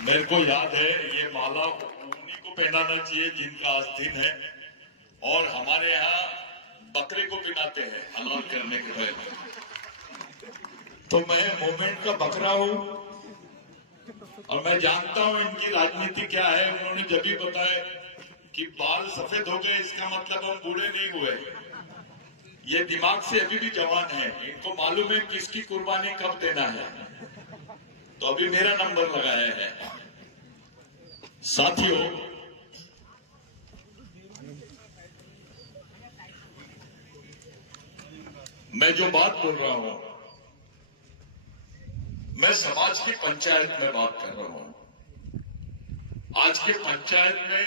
मेरे को याद है ये माला उन्हीं को पहनाना चाहिए जिनका आज दिन है, और हमारे यहाँ बकरे को पहनाते हैं हलाल करने के पहले। तो मैं मूवमेंट का बकरा हूं और मैं जानता हूं इनकी राजनीति क्या है। उन्होंने जब भी बताया कि बाल सफेद हो गए इसका मतलब हम बूढ़े नहीं हुए। ये दिमाग से अभी भी जवान है, इनको मालूम है किसकी कुर्बानी कब देना है। तो अभी मेरा नंबर लगाया है। साथियों, मैं जो बात बोल रहा हूं, मैं समाज की पंचायत में बात कर रहा हूं। आज के पंचायत में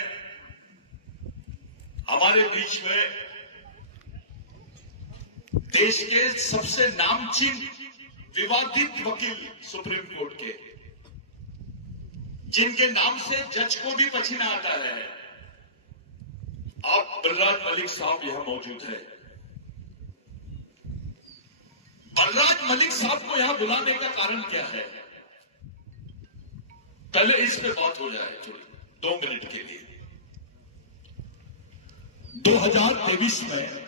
हमारे बीच में देश के सबसे नामचीन विवादित वकील सुप्रीम कोर्ट के, जिनके नाम से जज को भी पसीना आता है, आप बलराज मलिक साहब यहां मौजूद है। बलराज मलिक साहब को यहां बुलाने का कारण क्या है? पहले इस पे बात हो जाए थोड़ी 2 मिनट के लिए। 2023 में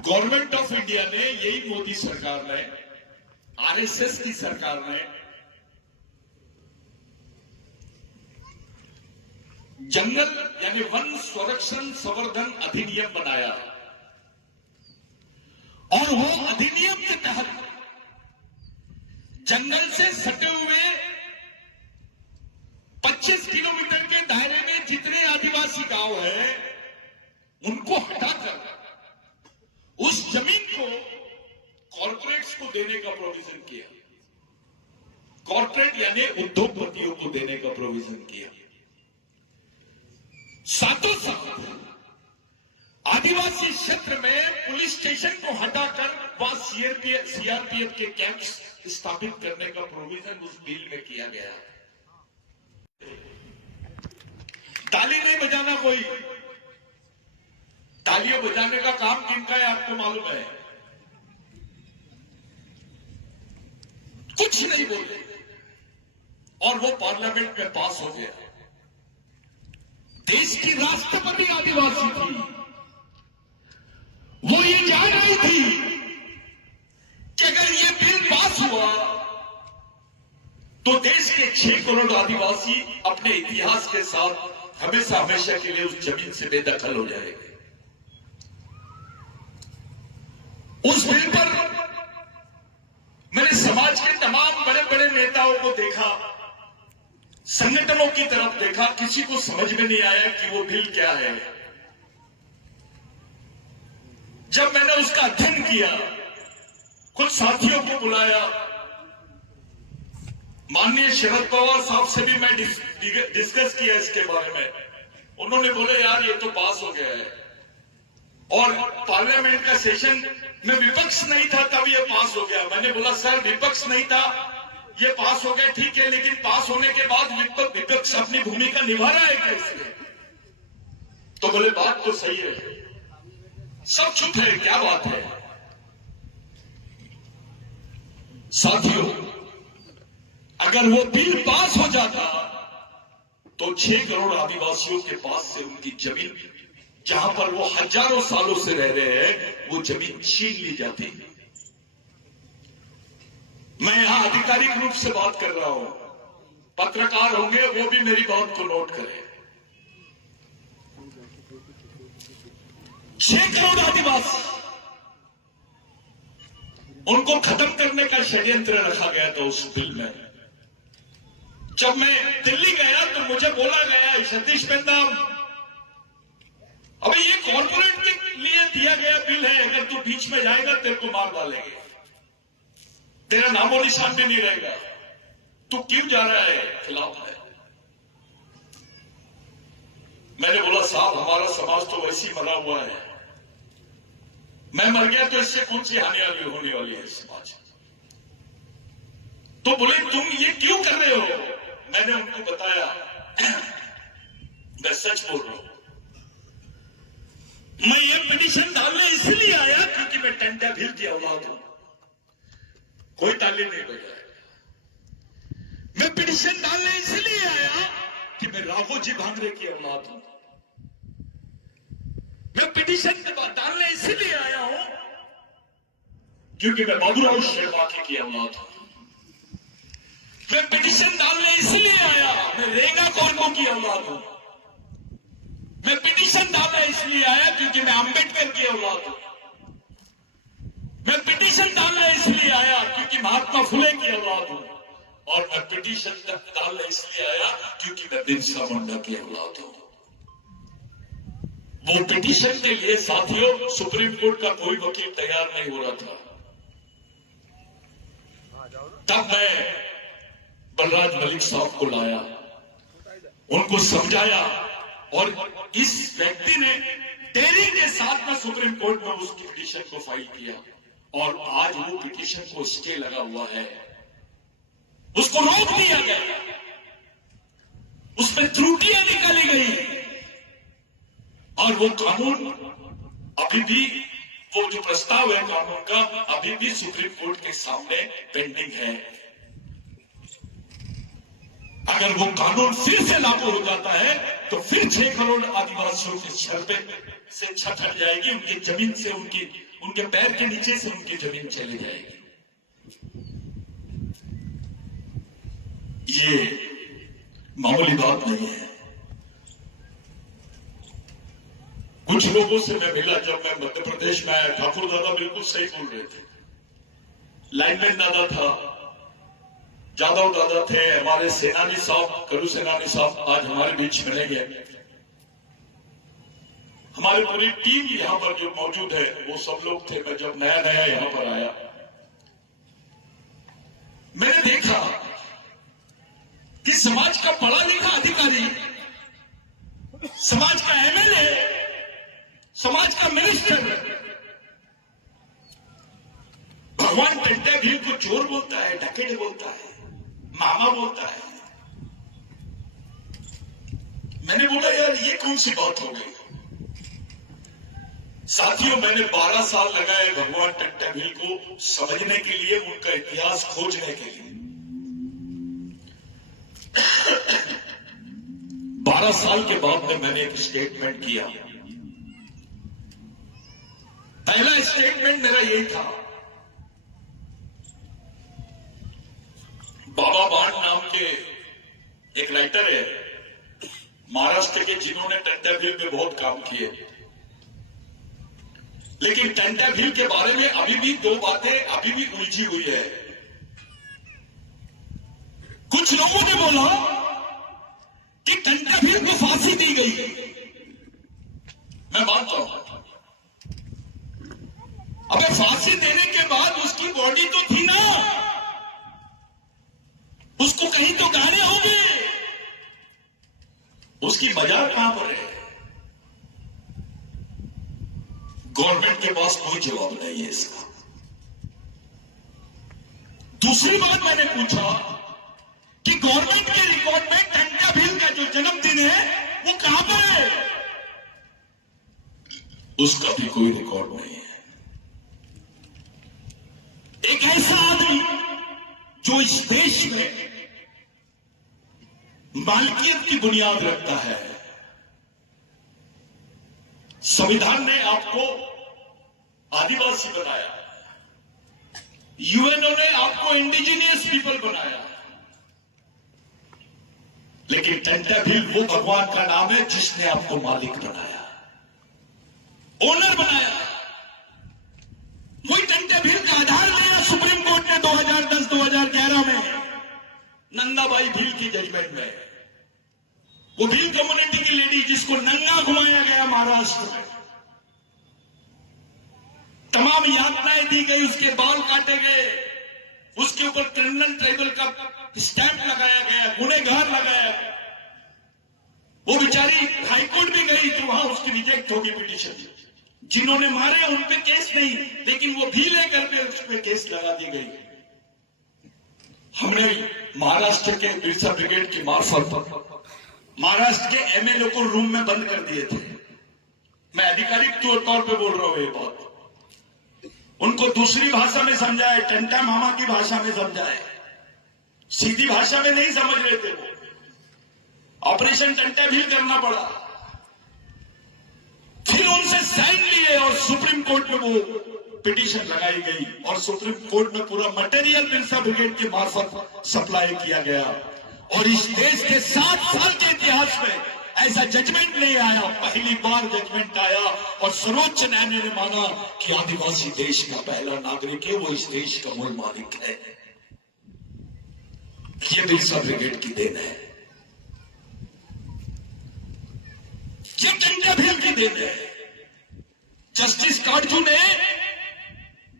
गवर्नमेंट ऑफ इंडिया ने, यही मोदी सरकार ने, आरएसएस की सरकार ने जंगल यानी वन संरक्षण संवर्धन अधिनियम बनाया, और वो अधिनियम के तहत जंगल से सटे हुए 25 किलोमीटर के दायरे में जितने आदिवासी गांव हैं, उनको हटाकर उस जमीन को कॉर्पोरेट्स को देने का प्रोविजन किया। कॉर्पोरेट यानी उद्योगपतियों को देने का प्रोविजन किया। साथों साथ आदिवासी क्षेत्र में पुलिस स्टेशन को हटाकर वहां सीआरपीएफ के कैंप्स स्थापित करने का प्रोविजन उस बिल में किया गया है। ताली नहीं बजाना कोई, तालियां बजाने का काम किनका है आपको मालूम है? कुछ नहीं बोले और वो पार्लियामेंट में पास हो गया। देश की राष्ट्रपति आदिवासी थी, वो ये जान रही थी कि अगर ये बिल पास हुआ तो देश के 6 करोड़ आदिवासी अपने इतिहास के साथ हमेशा हमेशा के लिए उस जमीन से बेदखल हो जाएंगे। उस बिल पर मैंने समाज के तमाम बड़े बड़े नेताओं को देखा, संगठनों की तरफ देखा, किसी को समझ में नहीं आया कि वो बिल क्या है। जब मैंने उसका अध्ययन किया, कुछ साथियों को बुलाया, माननीय शरद पवार साहब से भी मैं डिस्कस किया इसके बारे में। उन्होंने बोले यार ये तो पास हो गया है, और पार्लियामेंट का सेशन में विपक्ष नहीं था तब ये पास हो गया। मैंने बोला सर विपक्ष नहीं था, ये पास हो गया ठीक है, लेकिन पास होने के बाद विपक्ष अपनी भूमिका निभा रहा है क्या इसमें? तो बोले बात तो सही है। सब चुप है, क्या बात है? साथियों, अगर वो बिल पास हो जाता तो 6 करोड़ आदिवासियों के पास से उनकी जमीन, जहां पर वो हजारों सालों से रह रहे हैं, वो जमीन छीन ली जाती। मैं यहां आधिकारिक रूप से बात कर रहा हूं, पत्रकार होंगे वो भी मेरी बात को नोट करें। 6 करोड़ आदिवासी, उनको खत्म करने का षड्यंत्र रखा गया था उस बिल में। जब मैं दिल्ली गया तो मुझे बोला गया सतीश पेंदा, अबे ये कॉर्पोरेट के लिए दिया गया बिल है, अगर तू बीच में जाएगा तेरे को मार डालेंगे, तेरा नामो निशान भी नहीं रहेगा, तू क्यों जा रहा है, खिलाफ है। मैंने बोला साहब हमारा समाज तो वैसे ही मरा हुआ है, मैं मर गया तो इससे कौन सी हानि होने वाली है समाज। तो बोले तुम ये क्यों कर रहे हो? मैंने उनको बताया मैं सच बोल रहा हूं, मैं ये पिटीशन डालने इसलिए आया क्योंकि मैं टेंडा भील की औलाद हूं। कोई ताली नहीं बजाएगा। पिटीशन डालने इसलिए आया कि मैं राघव जी भांगरे की औलाद हूं। मैं पिटीशन डालने इसलिए आया हूं क्योंकि मैं बाबूराव शेरवाकी की औलाद हूं। मैं पिटीशन डालने इसलिए आया, मैं रेगा कौरकों की औलाद हूं। मैं पिटीशन डालने इसलिए आया क्योंकि मैं अंबेडकर की औलाद हूं। मैं पिटीशन डालने इसलिए आया क्योंकि महात्मा फुले की औलाद हूं। और मैं पिटीशन डालने इसलिए आया क्योंकि मैं बिरसा मुंडा की औलाद हूं। वो पिटीशन के लिए साथियों सुप्रीम कोर्ट का कोई वकील तैयार नहीं हो रहा था। तब मैं बलराज मलिक साहब को लाया, उनको समझाया और इस व्यक्ति ने डेयरिंग के साथ में सुप्रीम कोर्ट में उसकी पिटीशन को फाइल किया और आज वो पिटीशन को स्टे लगा हुआ है, उसको रोक दिया गया, उसमें त्रुटियां निकाली गई और वो कानून अभी भी, वो जो प्रस्ताव है कानून का अभी भी सुप्रीम कोर्ट के सामने पेंडिंग है। अगर वो कानून फिर से लागू हो जाता है तो फिर 6 करोड़ आदिवासियों की शर्तें से छत हट जाएगी, उनकी जमीन से, उनके पैर के नीचे से उनकी जमीन चली जाएगी। ये मामूली बात नहीं है। कुछ लोगों से मैं मिला जब मैं मध्य प्रदेश में आया, ठाकुर दादा बिल्कुल सही बोल रहे थे। लाइनमैन दादा था, जादव दादा थे, हमारे सेनानी साहब, करू सेनानी साहब आज हमारे बीच में नहीं है। हमारी पूरी टीम यहां पर जो मौजूद है वो सब लोग थे। मैं जब नया नया यहां पर आया, मैंने देखा कि समाज का पढ़ा लिखा अधिकारी, समाज का एमएलए, समाज का मिनिस्टर भगवान टंटा भील को चोर बोलता है, डकैत बोलता है, मामा बोलता है। मैंने बोला यार ये कौन सी बात हो गई। साथियों, मैंने 12 साल लगाए भगवान टंटा भील को समझने के लिए, उनका इतिहास खोजने के लिए। 12 साल के बाद में मैंने एक स्टेटमेंट किया। पहला स्टेटमेंट मेरा यही था, बाबा बाण नाम के एक राइटर है महाराष्ट्र के, जिन्होंने टंटा भील में बहुत काम किए, लेकिन टंटा भील के बारे में अभी भी 2 बातें अभी भी उलझी हुई है। कुछ लोगों ने बोला कि टंटा भील को फांसी दी गई। मैं मानता हूं, अबे फांसी देने के बाद उसकी बॉडी तो थी ना, उसको कहीं तो गाड़े होंगे, उसकी मजार कहां पर है? गवर्नमेंट के पास कोई जवाब नहीं है इसका। दूसरी बात मैंने पूछा कि गवर्नमेंट के रिकॉर्ड में टंटा भील का जो जन्मदिन है वो कहां पर है? उसका भी कोई रिकॉर्ड नहीं है। एक ऐसा आदमी जो इस देश में मालिकियत की बुनियाद रखता है। संविधान ने आपको आदिवासी बनाया, यूएनओ ने आपको इंडिजिनियस पीपल बनाया, लेकिन टंटा भील वो भगवान का नाम है जिसने आपको मालिक बनाया, ओनर बनाया। वही टंटा भील का आधार लिया सुप्रीम कोर्ट ने 2010-2011 में नंदाबाई भील की जजमेंट में। वो भील कम्युनिटी की लेडी जिसको नंगा घुमाया गया महाराष्ट्र में, तमाम यातनाएं दी गई, उसके बाल काटे गए, उसके ऊपर क्रिमिनल ट्राइबल का स्टैंप लगाया गया, गुनहगार लगाया गया। वो बेचारी हाईकोर्ट भी गई तो वहां उसकी रिजेक्ट होगी पिटीशन। जिन्होंने मारे उन पे केस नहीं, लेकिन वो भी लेकर पे उस पर केस लगा दी गई। हमने महाराष्ट्र के बिरसा ब्रिगेड की मार्फत महाराष्ट्र के एमएलए को रूम में बंद कर दिए थे। मैं आधिकारिक तौर पे बोल रहा हूं ये बात। उनको दूसरी भाषा में समझाए, टंटा मामा की भाषा में समझाए, सीधी भाषा में नहीं समझ रहे थे वो। ऑपरेशन टंटा भील करना पड़ा, फिर उनसे साइन लिए और सुप्रीम कोर्ट में वो पिटीशन लगाई गई और सुप्रीम कोर्ट में पूरा मटेरियल बिरसा ब्रिगेड के मार्फत सप्लाई किया गया। और इस देश के 7 साल के इतिहास में ऐसा जजमेंट नहीं आया, पहली बार जजमेंट आया और सर्वोच्च न्यायालय ने माना कि आदिवासी देश का पहला नागरिक है, वो इस देश का मूल मालिक है। ये बिरसा ब्रिगेड की देन है, ये टंटा भील की देन है। जस्टिस काटजू ने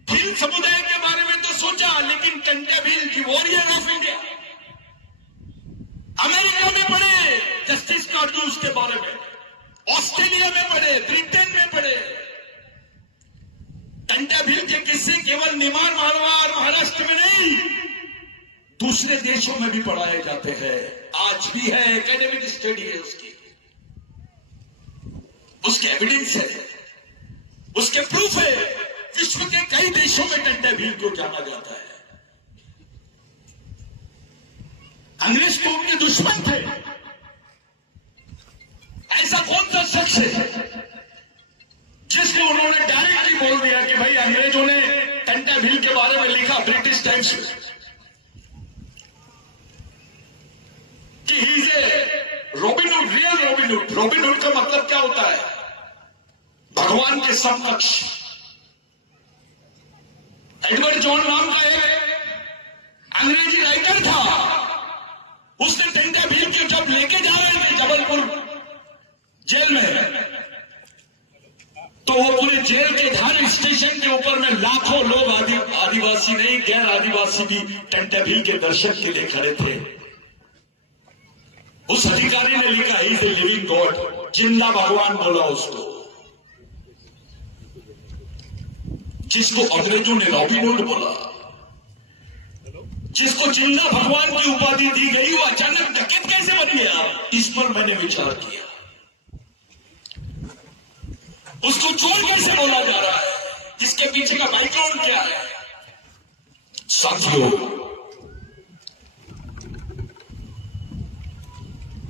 भील समुदाय के बारे में तो सोचा, लेकिन टंटा भील की वॉरियर ऑफ इंडिया अमेरिका में पढ़े जस्टिस काटजू उसके बारे में, ऑस्ट्रेलिया में पढ़े, ब्रिटेन में पढ़े। टंटा भील के किस्से केवल निमाड़ मारवा और महाराष्ट्र में नहीं, दूसरे देशों में भी पढ़ाए जाते हैं। आज भी है, एकेडमिक स्टडी है उसकी, उसके एविडेंस है, उसके प्रूफ है। विश्व के कई देशों में टंटा भील को जाना जाता है। अंग्रेज तो उनके दुश्मन थे। ऐसा कौन सा शख्स है जिसको उन्होंने डायरेक्टली बोल दिया कि भाई अंग्रेजों ने टंटा भील के बारे में लिखा ब्रिटिश टाइम्स में कि he is a Robin Hood, real Robin Hood. Robin Hood का मतलब क्या होता है? भगवान के समकक्ष। एडवर्ड जॉन नाम का एक अंग्रेजी राइटर था, उसने टंटा भील को जब लेके जा रहे थे जबलपुर जेल में, तो वो पूरे जेल के धार स्टेशन के ऊपर में लाखों लोग, आदिवासी नहीं गैर आदिवासी भी टंटा भील के दर्शन के लिए खड़े थे। उस अधिकारी ने लिखा ही इज ए लिविंग गॉड, जिंदा भगवान बोला उसको, जिसको अंग्रेजों ने रॉबिनहुड बोला, जिसको जिंदा भगवान की उपाधि दी गई, वो अचानक डकैत कैसे बन गया? इस पर मैंने विचार किया। उसको चोर कैसे बोला जा रहा है? इसके पीछे का बैकग्राउंड क्या है? साथियों,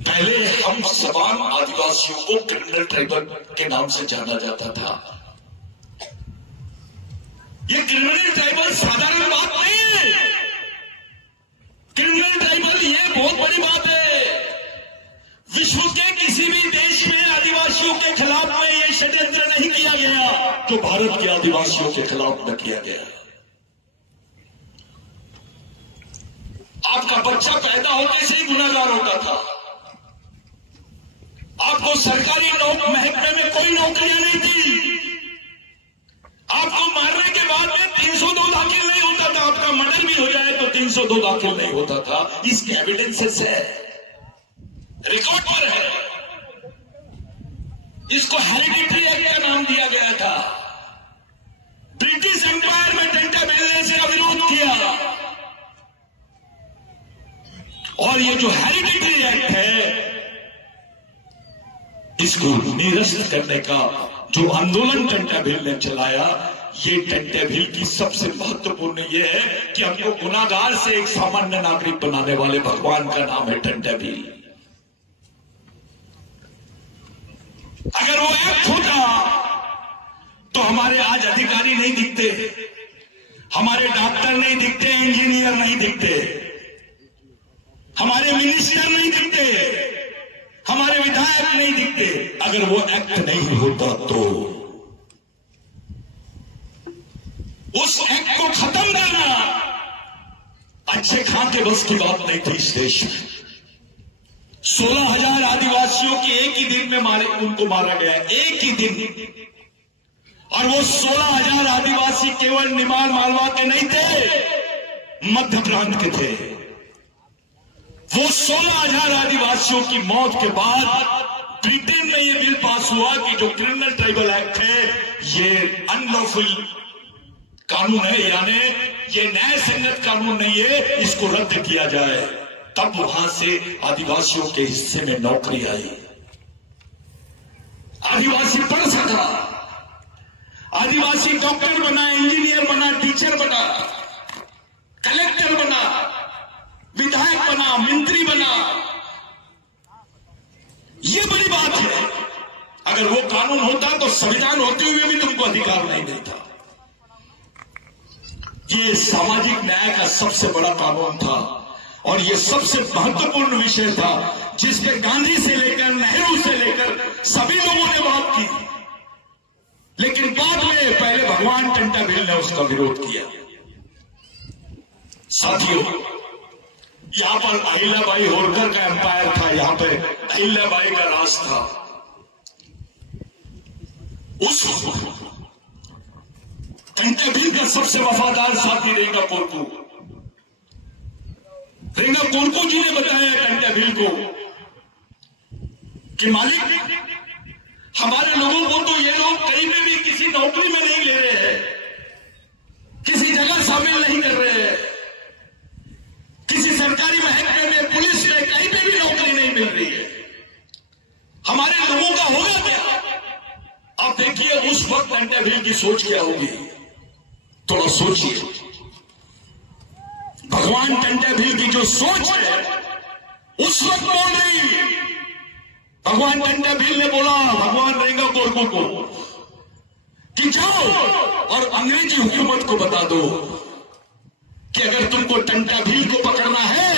पहले हम सवान आदिवासियों को क्रिमिनल ट्राइबल के नाम से जाना जाता था। ये क्रिमिनल ट्राइबल साधारण बात नहीं है। क्रिमिनल ट्राइबल ये बहुत बड़ी बात है। विश्व के किसी भी देश में आदिवासियों के खिलाफ में ये षड्यंत्र नहीं किया गया जो भारत के आदिवासियों के खिलाफ न किया गया। आपका बच्चा पैदा होने से ही गुनाहगार होता था। आपको सरकारी महकमे में कोई नौकरियां नहीं थी। आपको मारने के बाद में 302 दाखिल नहीं होता था। आपका मर्डर भी हो जाए तो 302 दाखिल नहीं होता था। इसके एविडेंसेस है, रिकॉर्ड पर है। इसको हेरिडिटरी एक्ट का नाम दिया गया था। ब्रिटिश एम्पायर में टंटा भील ने इसका विरोध किया और ये जो हेरिडिटरी एक्ट है, इसको निरस्त करने का जो आंदोलन टंटा भील ने चलाया, ये टंटा भील की सबसे महत्वपूर्ण ये है कि हमको गुनाहगार से एक सामान्य नागरिक बनाने वाले भगवान का नाम है टंटा भील। अगर वो एक्ट होता तो हमारे आज अधिकारी नहीं दिखते, हमारे डॉक्टर नहीं दिखते, इंजीनियर नहीं दिखते, हमारे मिनिस्टर नहीं दिखते, हमारे विधायक नहीं दिखते। अगर वो एक्ट नहीं होता तो उस एक्ट को खत्म करना अच्छे खां के बस की बात नहीं थी। इस देश में 16,000 आदिवासियों की एक ही दिन में उनको मारा गया, एक ही दिन। और वो 16,000 आदिवासी केवल निमाड़ मालवा के नहीं थे, मध्य प्रांत के थे। वो 16,000 आदिवासियों की मौत के बाद ब्रिटेन में ये बिल पास हुआ कि जो क्रिमिनल ट्राइबल एक्ट है ये अनलॉफुल कानून है, यानी ये न्याय संगत कानून नहीं है, इसको रद्द किया जाए। तब वहां से आदिवासियों के हिस्से में नौकरी आई, आदिवासी पढ़ सका, आदिवासी डॉक्टर बना, इंजीनियर बना, टीचर बना, कलेक्टर बना, विधायक अगर वो कानून होता तो संविधान होते हुए भी तुमको अधिकार नहीं मिलता। ये सामाजिक न्याय का सबसे बड़ा कानून था और ये सबसे महत्वपूर्ण विषय था जिस पे गांधी से लेकर नेहरू से लेकर सभी लोगों ने बात की, लेकिन बाद में पहले भगवान टंटा भील ने उसका विरोध किया। साथियों, यहां पर अहिल्याबाई होलकर का एम्पायर था, यहां पे अहिल्याबाई का राज था। उस टंटा भील का सबसे वफादार साथी रेंगा कोरकू। रेंगा कोरकू जी ने बताया टंटा भील को कि मालिक, हमारे लोगों को तो ये लोग कहीं में भी किसी नौकरी में नहीं ले रहे हैं, किसी जगह शामिल नहीं कर रहे हैं, किसी सरकारी महकमे में, पुलिस में, कहीं पे भी नौकरी नहीं मिल रही है। हमारे लोगों का होगा क्या? आप देखिए उस वक्त टंटा भील की सोच क्या होगी, थोड़ा सोचिए। भगवान टंटा भील की जो सोच है उस वक्त बोल रही, भगवान टंटा भील ने बोला भगवान रेंगा कोरकू को कि जाओ और अंग्रेजी हुकूमत को बता दो कि अगर तुमको टंटा भील को पकड़ना है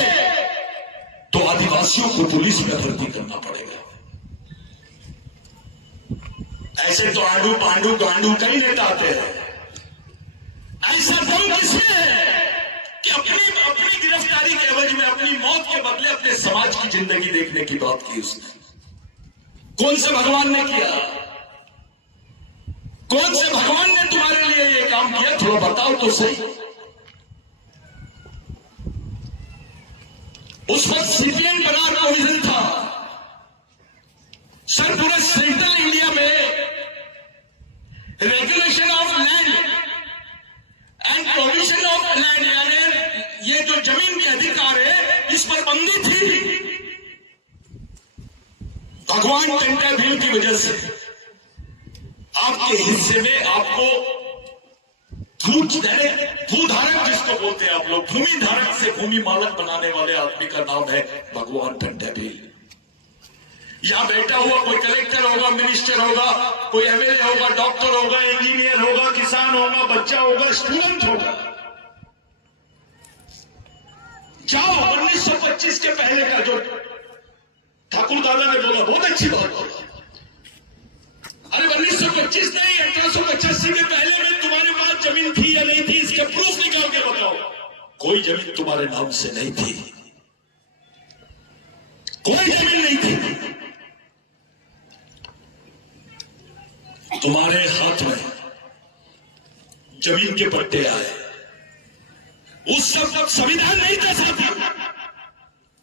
तो आदिवासियों को पुलिस में भर्ती करना पड़ेगा। ऐसे तो आंडू पांडू गांडू कई नेता आते हैं, ऐसा दम किसमें है कि अपनी गिरफ्तारी के एवज में, अपनी मौत के बदले अपने समाज की जिंदगी देखने की बात की उसने। कौन से भगवान ने किया? कौन से भगवान ने तुम्हारे लिए ये काम किया? थोड़ा बताओ तो सही। उस वक्त सीपीएम बना प्रोविजन था सर, पूरे सेंट्रल इंडिया में regulation of land and provision of land, यानी ये जो जमीन के अधिकार है इस पर बंदी थी। भगवान टंटा भील की वजह से आपके हिस्से में आपको भूधारक जिसको बोलते हैं आप लोग, भूमि धारक से भूमि मालक बनाने वाले आदमी का नाम है भगवान टंटा भील। यहां बैठा हुआ कोई कलेक्टर होगा, मिनिस्टर होगा, कोई एमएलए होगा, डॉक्टर होगा, इंजीनियर होगा, किसान होगा, बच्चा होगा, स्टूडेंट होगा। जाओ 1925 के पहले का जो ठाकुर दादा ने बोला, बहुत अच्छी बात बोला। अरे 1925 नहीं, 1885 के पहले में तुम्हारे पास जमीन थी या नहीं थी, इसके प्रूफ निकाल के बताओ। कोई जमीन तुम्हारे नाम से नहीं थी, कोई जमीन नहीं थी। तुम्हारे हाथ में जमीन के पट्टे आए। उस वक्त संविधान नहीं था साथी,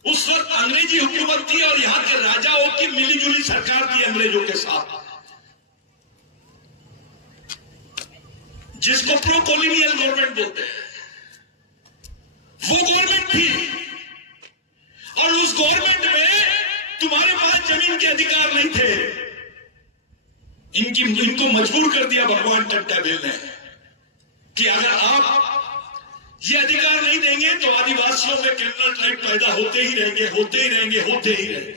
उस वक्त अंग्रेजी हुकूमत थी और यहां के राजाओं की मिलीजुली सरकार थी अंग्रेजों के साथ, जिसको प्रो कॉलोनियल गवर्नमेंट बोलते हैं, वो गवर्नमेंट थी। और उस गवर्नमेंट में तुम्हारे पास जमीन के अधिकार नहीं थे। इनको मजबूर कर दिया भगवान टंटा भील ने कि अगर आप ये अधिकार नहीं देंगे तो आदिवासियों में क्रिमिनल ट्रैक पैदा होते ही रहेंगे, होते ही रहेंगे, होते ही रहेंगे।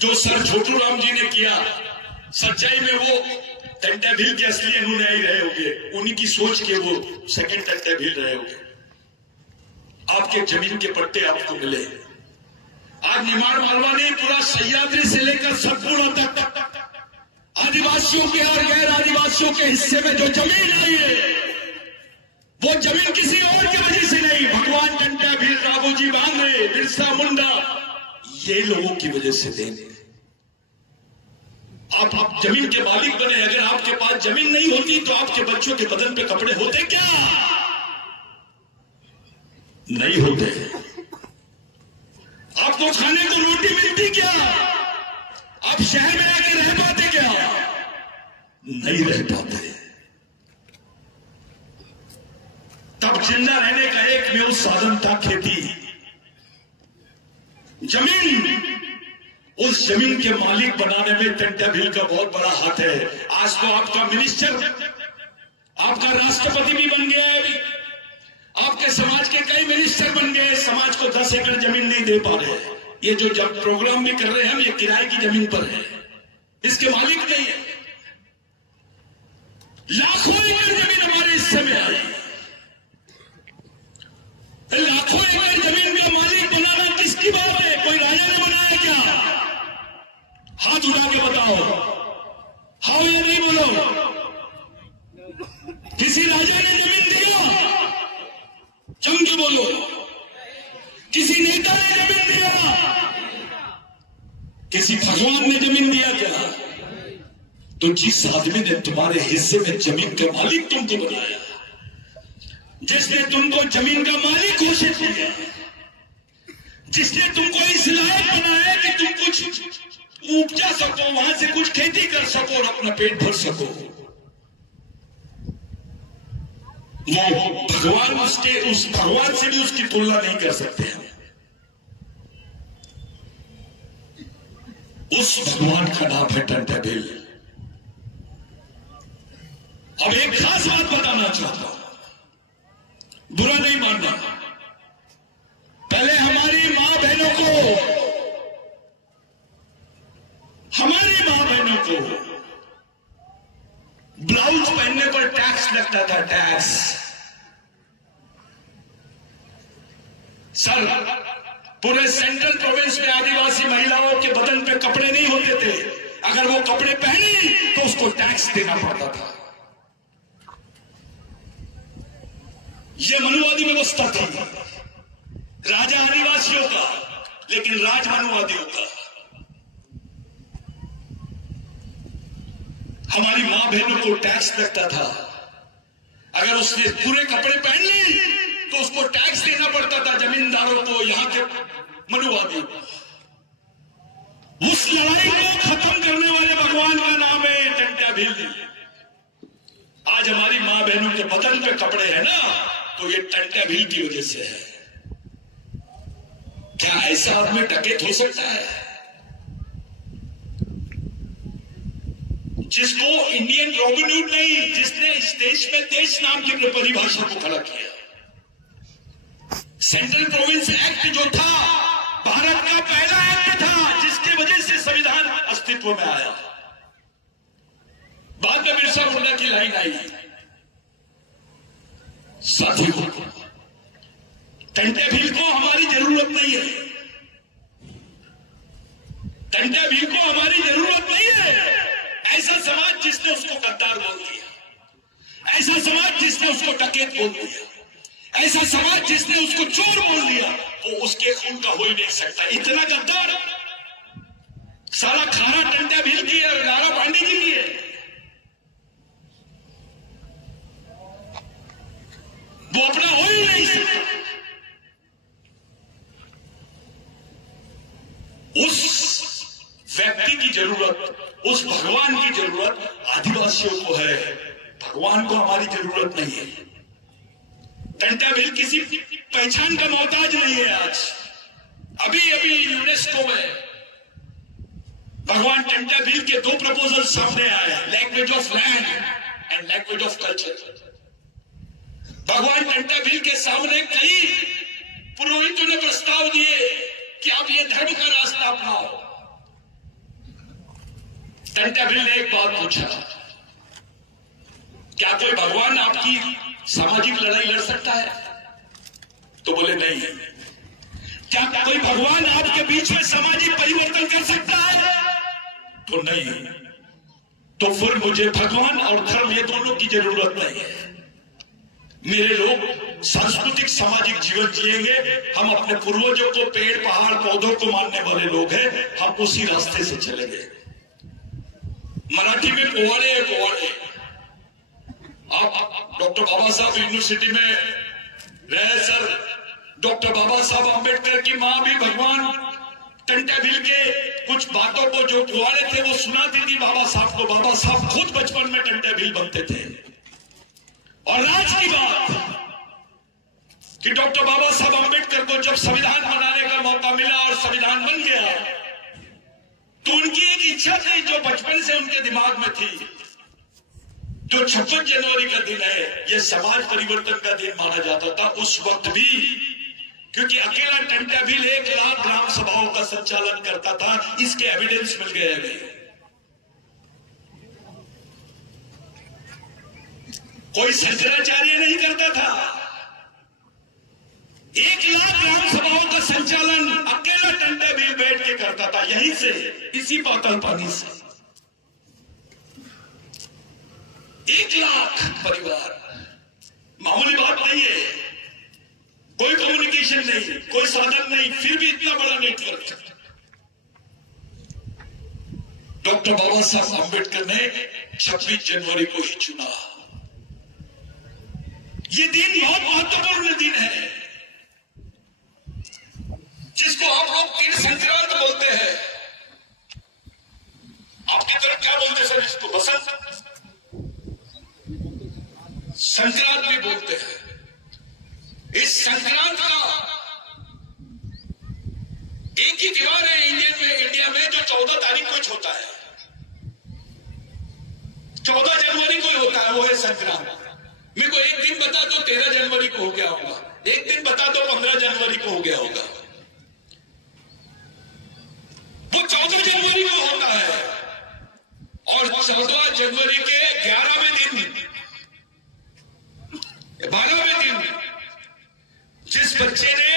जो सर छोटू राम जी ने किया, सच्चाई में वो टंटा भील के असली अनुयायी रहे होंगे, उन्हीं की सोच के वो सेकंड टंटा भील रहे होंगे। आपके जमीन के पट्टे आपको मिले। आज निमाड़ मालवा ने पूरा सह्याद्री से लेकर सतपुड़ा तक आदिवासियों के और गैर आदिवासियों के हिस्से में जो जमीन आई है, वो जमीन किसी और की वजह से नहीं, भगवान टंटा भील, राघोजी भांगरे, बिरसा मुंडा, ये लोगों की वजह से देंगे। आप जमीन के मालिक बने। अगर आपके पास जमीन नहीं होती तो आपके बच्चों के बदन पे कपड़े होते क्या? नहीं होते। आपको खाने को रोटी मिलती क्या? आप शहर में आके रह पाते क्या? नहीं रह पाते। तब जिंदा रहने का एकमेव साधन था खेती। जमीन, उस जमीन के मालिक बनाने में टंटा भील का बहुत बड़ा हाथ है। आज तो आपका मिनिस्टर, आपका राष्ट्रपति भी बन गया है, अभी आपके समाज के कई मिनिस्टर बन गए, समाज को 10 एकड़ जमीन नहीं दे पा रहे। ये जो जब प्रोग्राम भी कर रहे हैं हम, ये किराए की जमीन पर है, इसके मालिक नहीं है। लाखों एकड़ जमीन हमारे हिस्से में आई, लाखों एकड़ जमीन का मालिक बनाना किसकी बात है? कोई राजा ने बनाया क्या? हाथ उठा के बताओ, हाँ ये नहीं बोलो। किसी राजा ने जमीन दिया? जम के बोलो। किसी नेता ने जमीन दिया? किसी भगवान ने जमीन दिया क्या? तो जिस आदमी ने तुम्हारे हिस्से में जमीन का मालिक तुमको बनाया, जिसने तुमको जमीन का मालिक घोषित किया, जिसने तुमको इस लायक बनाया कि तुम कुछ उपजा सको, वहां से कुछ खेती कर सको और अपना पेट भर सको, वो भगवान, उस भगवान से भी उसकी तुलना नहीं कर सकते हम। उस भगवान का नाम है टंटाबिल। अब एक खास बात बताना चाहता हूं, बुरा नहीं मानना। पहले हमारी मां बहनों को ब्लाउज पहनने पर टैक्स लगता था, टैक्स। सर, पूरे सेंट्रल प्रोविंस में आदिवासी महिलाओं के बदन पे कपड़े नहीं होते थे, अगर वो कपड़े पहनी तो उसको टैक्स देना पड़ता था। ये मनुवादी व्यवस्था थी, राजा आदिवासियों का लेकिन राज मनुवादियों का। हमारी मां बहनों को टैक्स लगता था, अगर उसने पूरे कपड़े पहन ली तो उसको टैक्स देना पड़ता था जमींदारों को, यहां के मनुवादी। उस लड़ाई को खत्म करने वाले भगवान का नाम है टंटाबिल। आज हमारी मां बहनों के बदन पे कपड़े हैं ना, तो ये टंटाबिल की वजह से है। क्या ऐसा आदमी डकैत हो सकता है जिसको इंडियन रॉबिन हुड नहीं, जिसने इस देश में देश नाम की परिभाषा को खड़ा किया? सेंट्रल प्रोविंस एक्ट जो था भारत का पहला एक्ट था जिसकी वजह से संविधान अस्तित्व में आया। बाद में बिरसा मुंडा की लाइन आई। साथियों, टंटाबिल को हमारी जरूरत नहीं है, टंटाबिल को हमारी जरूरत नहीं है। ऐसा समाज जिसने उसको गद्दार बोल दिया, ऐसा समाज जिसने उसको डकैत बोल दिया, ऐसा समाज जिसने उसको चोर बोल दिया, वो उसके खून का हो ही नहीं सकता। इतना गद्दार सारा खाना टंटाबिल की और लारा पांडे जी की है। वो अपना हो ही नहीं सकता। उस व्यक्ति की जरूरत, उस भगवान की जरूरत आदिवासियों को है, भगवान को हमारी जरूरत नहीं है। टंटाबिल किसी पहचान का मोहताज नहीं है। आज अभी अभी यूनेस्को में भगवान टंटाबिल के 2 प्रपोजल सामने आए, language of land and language of culture. भगवान टंटाबिल के सामने कई पुरोहितों ने प्रस्ताव दिए कि आप ये धर्म का रास्ता अपनाओ। टंटाबिल ने एक बात पूछा, क्या कोई भगवान आपकी सामाजिक लड़ाई लड़ सकता है? तो बोले नहीं। क्या कोई भगवान आपके बीच में सामाजिक परिवर्तन कर सकता है? तो नहीं। तो फिर मुझे भगवान और धर्म ये दोनों की जरूरत नहीं है। मेरे लोग सांस्कृतिक सामाजिक जीवन जिएंगे। हम अपने पूर्वजों को, पेड़ पहाड़ पौधों को मानने वाले लोग हैं, हम उसी रास्ते से चलेंगे। मराठी में पोवाड़े है, पोवाड़े। आप डॉक्टर बाबा साहब यूनिवर्सिटी में रहे सर। डॉक्टर बाबा साहब अंबेडकर की मां भी भगवान टंटाबिल के कुछ बातों को, जो पोवाड़े थे, वो सुनाती थी बाबा साहब को। बाबा साहब खुद बचपन में टंटाबिल बनते थे। और राज की बात कि डॉक्टर बाबा साहब अंबेडकर को जब संविधान बनाने का मौका मिला और संविधान बन गया, तो उनकी एक इच्छा थी जो बचपन से उनके दिमाग में थी। जो 26 जनवरी का दिन है, यह समाज परिवर्तन का दिन माना जाता था। उस वक्त भी क्योंकि अकेला टंटा भील 1 लाख ग्राम सभाओं का संचालन करता था, इसके एविडेंस मिल गए अभी। कोई शंकराचार्य नहीं करता था। 1 लाख ग्राम सभाओं का संचालन अकेला टंटा भील बैठ के करता था, यहीं से, इसी पातल पानी से। 1 लाख परिवार मामूली बात नहीं है। कोई कम्युनिकेशन नहीं, कोई साधन नहीं, फिर भी इतना बड़ा नेटवर्क। डॉक्टर बाबा साहब अम्बेडकर ने 26 जनवरी को ही चुना। ये दिन बहुत महत्वपूर्ण दिन है, जिसको आप लोग तीन संक्रांत बोलते हैं। आपकी तरफ क्या बोलते हैं सर इसको? बसंत संक्रांत भी बोलते हैं। इस संक्रांत का एक ही त्योहार है इंडिया में जो 14 तारीख को होता है, 14 जनवरी को ही होता है, वो है संक्रांत। मेरे को एक दिन बता दो 13 जनवरी को हो गया होगा, एक दिन बता दो 15 जनवरी को हो गया होगा। वो 14 जनवरी को होता है, और 14 जनवरी के 11वें दिन 12वें दिन जिस बच्चे ने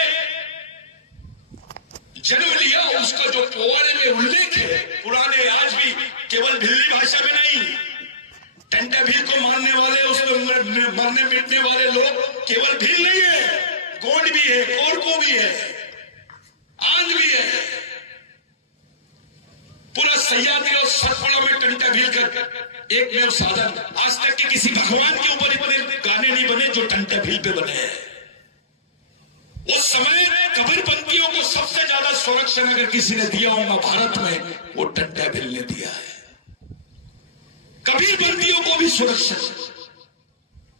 जन्म लिया, उसका जो पोवाड़े में उल्लेख है पुराने, आज भी केवल भिल्ली भाषा में नहीं, टंटा भील को मानने वाले, उसमें मरने मिटने वाले लोग केवल भील नहीं है, गोंड भी है, कोरको भी है, आंध भी है। पूरा सह्याद्री और सतपुड़ा में टंटा भील कर एक में साधन। आज तक के किसी भगवान के ऊपर इतने गाने नहीं बने जो टंटा भील पे बने हैं। उस समय कबीरपंथियों को सबसे ज्यादा संरक्षण अगर किसी ने दिया होगा भारत में, वो टंटा भील ने दिया है। कबीरपंथियों को भी सुरक्षण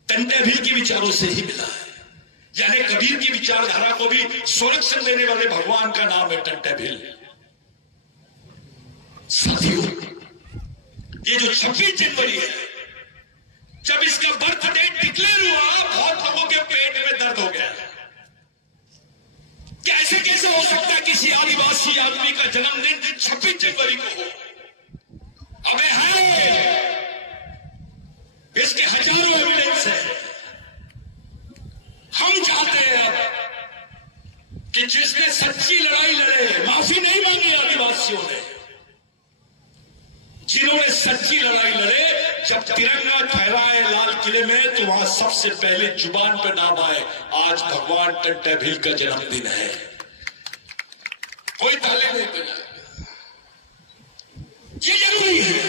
टंटा भील के विचारों से ही मिला है। यानी कबीर की विचारधारा को भी संरक्षण देने वाले भगवान का नाम है टंटा भील। साथियों, ये जो 26 जनवरी है, जब इसका बर्थ डेट डिक्लेयर हुआ, बहुत लोगों के पेट में दर्द हो गया। कैसे हो सकता है किसी आदिवासी आदमी का जन्मदिन 26 जनवरी को हो? अबे है, इसके हजारों एविडेंस है। हम चाहते हैं कि जिसने सच्ची लड़ाई लड़े, माफी नहीं मांगी आदिवासियों ने, जिन्होंने सच्ची लड़ाई लड़े, जब तिरंगा फहराए लाल किले में, तो वहां सबसे पहले जुबान पर नाम आए, आज भगवान टंटा भील का जन्मदिन है। कोई ताले नहीं बजा, ये जरूरी है।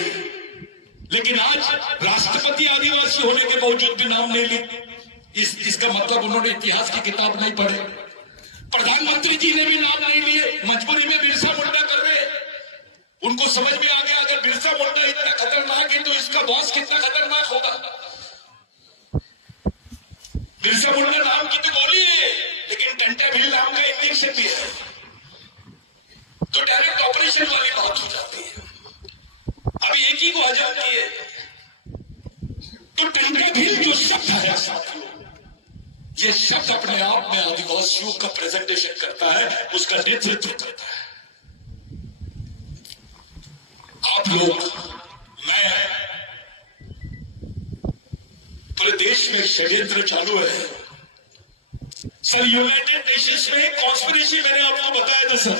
लेकिन आज राष्ट्रपति आदिवासी होने के बावजूद भी नाम नहीं ली। इसका मतलब उन्होंने इतिहास की किताब नहीं पढ़े। प्रधानमंत्री जी ने भी नाम नहीं लिए, मजबूरी में बिरसा मुंडा कर रहे। उनको समझ में आ गया अगर बिरसा मुंडा इतना खतरनाक है तो इसका बॉस कितना खतरनाक होगा। बिरसा मुंडा नाम की तो गोली है, लेकिन टंटा भील नाम का इंजेक्शन भी है, तो डायरेक्ट ऑपरेशन वाली बात हो जाती है। अभी एक ही को हजम किए, तो टंटा भील जो शब्द है साथियों, ये शब्द अपने आप में आदिवासियों का प्रेजेंटेशन करता है, उसका नेतृत्व करता है। आप लोग, मैं, पूरे देश में षड्यंत्र चालू है सर। यूनाइटेड नेशंस में कॉन्स्पिरेसी मैंने आपको बताया था सर,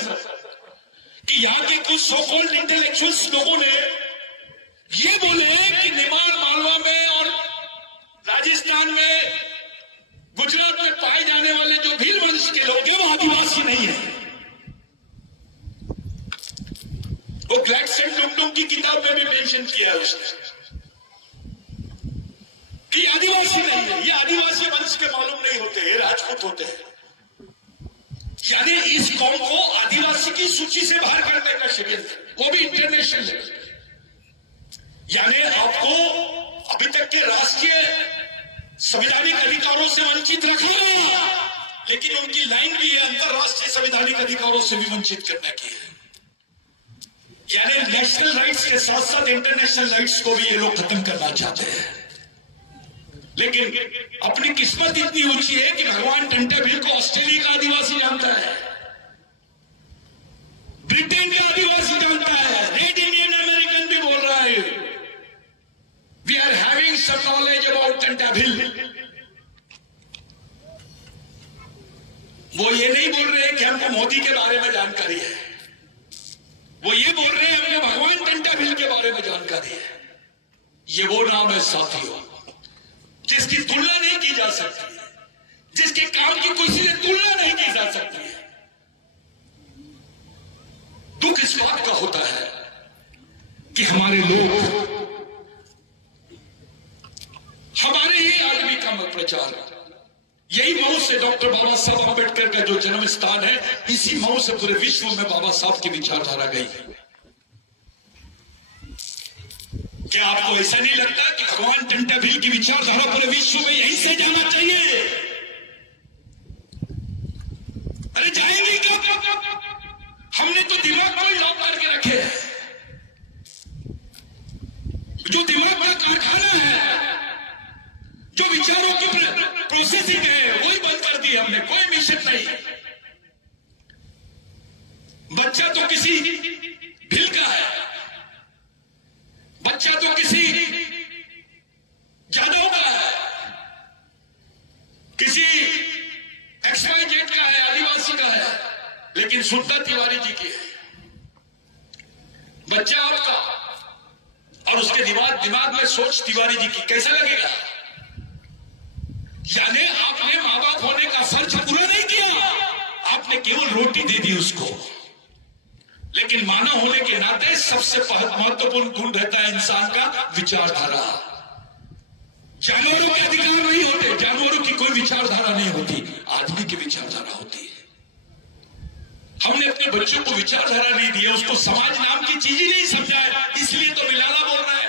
कि यहां के कुछ सो कॉल्ड इंटेलेक्चुअल्स लोगों ने ये बोले कि निमाड़ मालवा में और राजस्थान में, गुजरात में पाए जाने वाले जो भील वंश के लोग हैं, वो आदिवासी नहीं है। वो ग्लैडस्टोन डुमडुम की किताब में भी मेंशन किया है उसने कि आदिवासी नहीं है, ये आदिवासी वंश के मालूम नहीं होते, ये राजपूत होते हैं। यानी इस कौम को आदिवासी की सूची से बाहर करने का षड्यंत्र, वो भी इंटरनेशनल लेवल। यानी आपको अभी तक के राष्ट्रीय संवैधानिक अधिकारों से वंचित रखा गया, लेकिन उनकी लाइन भी है अंतरराष्ट्रीय संवैधानिक अधिकारों से भी वंचित करने की है। यानी नेशनल राइट्स के साथ साथ इंटरनेशनल राइट्स को भी ये लोग खत्म करना चाहते हैं। लेकिन अपनी किस्मत इतनी ऊंची है कि भगवान टंटा भील को ऑस्ट्रेलिया का आदिवासी जानता है, ब्रिटेन का आदिवासी जानता है, रेड इंडियन अमेरिकन भी बोल रहा है we are having some knowledge about Tantya Bhil. वो ये नहीं बोल रहे कि हमको मोदी के बारे में जानकारी है, वो ये बोल रहे हैं हमको भगवान टंटा भील के बारे में जानकारी है। ये वो नाम है साथियों जिसकी तुलना नहीं की जा सकती, जिसके काम की किसी से तुलना नहीं की जा सकती है। दुख इस बात का होता है कि हमारे लोग हमारे ही आदमी का प्रचार, यही मऊ से डॉक्टर बाबा साहब अम्बेडकर का जो जन्म स्थान है, इसी मऊ से पूरे विश्व में बाबा साहब की विचारधारा गई। क्या आपको ऐसा नहीं लगता कि भगवान टंटा भील की विचारधारा पूरे विश्व में यहीं से जाना चाहिए? अरे जाएंगे क्या? हमने तो दिमाग को लॉक करके रखे हैं, जो दिमाग का कारखाना है, जो विचारों की प्रोसेसिंग है, वही बंद कर दी हमने। कोई मिशन नहीं। बच्चा तो किसी भील का है, बच्चा तो किसी जादव का है, किसी XYZ का है, आदिवासी का है, लेकिन सुंदर तिवारी जी की है। बच्चा आपका और उसके दिमाग में सोच तिवारी जी की, कैसा लगेगा? यानी आपने मां बाप होने का फर्ज पूरा नहीं किया, आपने केवल रोटी दे दी उसको। लेकिन मानव होने के नाते सबसे महत्वपूर्ण गुण रहता है इंसान का विचारधारा। जानवरों के अधिकार नहीं होते, जानवरों की कोई विचारधारा नहीं होती, आदमी की विचारधारा होती है। हमने अपने बच्चों को विचारधारा नहीं दी है, उसको समाज नाम की चीज ही नहीं समझा है। इसलिए तो बिलाला बोल रहा है,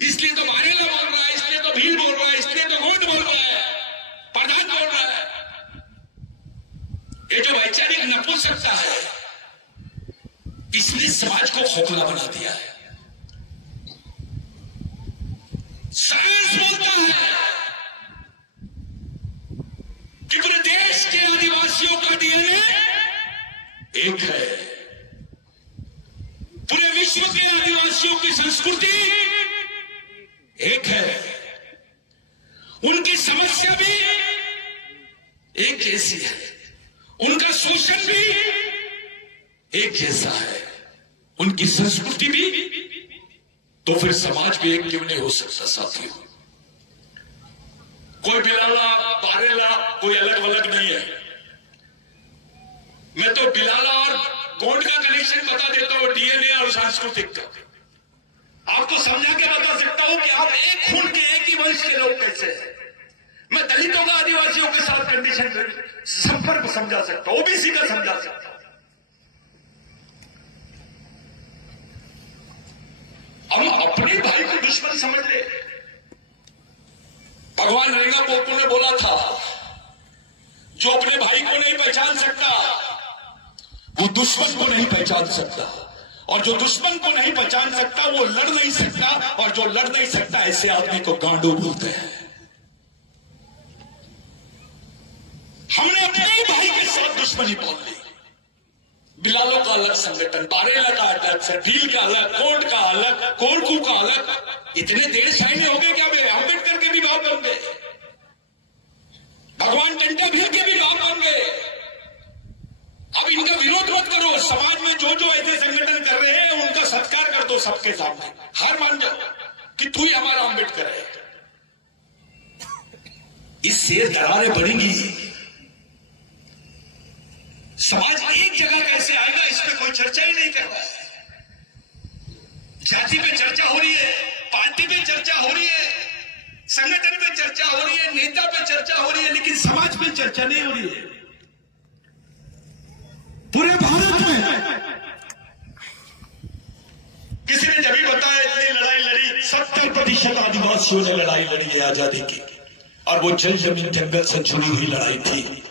इसलिए तो मारेला बोल रहा है, इसलिए तो भील बोल रहा है, इसलिए तो वोट बोल रहा है, प्रधान बोल रहा है। ये जो वैचारिक नपुंसकता है, इसने समाज को खोखला बना दिया है। साइंस बोलता है कि पूरे देश के आदिवासियों का डीएनए एक है, पूरे विश्व के आदिवासियों की संस्कृति एक है, उनकी समस्या भी एक जैसी है, उनका शोषण भी एक जैसा है, उनकी संस्कृति भी। तो फिर समाज भी एक क्यों नहीं हो सकता साथियों? कोई बिलाला बारेला कोई अलग अलग नहीं है। मैं तो बिलाला और गोंड का कनेक्शन बता देता हूं, डीएनए और सांस्कृतिक का। आपको समझा के बता सकता हूं कि आप एक खून के एक ही वंश के लोग कैसे हैं। मैं दलितों का आदिवासियों के साथ कंडीशन संपर्क समझा सकता हूं, ओबीसी का समझा सकता हूं। हम अपने भाई को दुश्मन समझ ले। भगवान रेंगा पोपू ने बोला था, जो अपने भाई को नहीं पहचान सकता वो दुश्मन को नहीं पहचान सकता, और जो दुश्मन को नहीं पहचान सकता वो लड़ नहीं सकता, और जो लड़ नहीं सकता ऐसे आदमी को गांडू बोलते हैं। हमने अपने ही भाई के साथ दुश्मनी बोल ली। बिलालों का अलग संगठन, बारेला का अलग, भील का अलग, कोंड का अलग, कोरकू का अलग। इतने देश साइने हो गए क्या? अम्बेडकर के भी बाप बन गए, भगवान टंटा भील के भी बाप बन गए। अब इनका विरोध मत करो। समाज में जो जो ऐसे संगठन कर रहे हैं उनका सत्कार कर दो सबके सामने। हार मान जाओ कि तू ही हमारा अम्बेडकर है। इससे दरारें बढ़ेंगी। समाज एक जगह कैसे आएगा इस पे कोई चर्चा ही नहीं कर रहा है। जाति पे चर्चा हो रही है, पार्टी पे चर्चा हो रही है, संगठन पे चर्चा हो रही है, नेता पे चर्चा हो रही है, लेकिन समाज पे चर्चा नहीं हो रही है। पूरे भारत में किसी ने जब भी बताया इतनी लड़ाई लड़ी, 70% आदिवासियों ने लड़ाई लड़ी है आजादी की, और वो जल जमीन जंगल से जुड़ी हुई लड़ाई थी।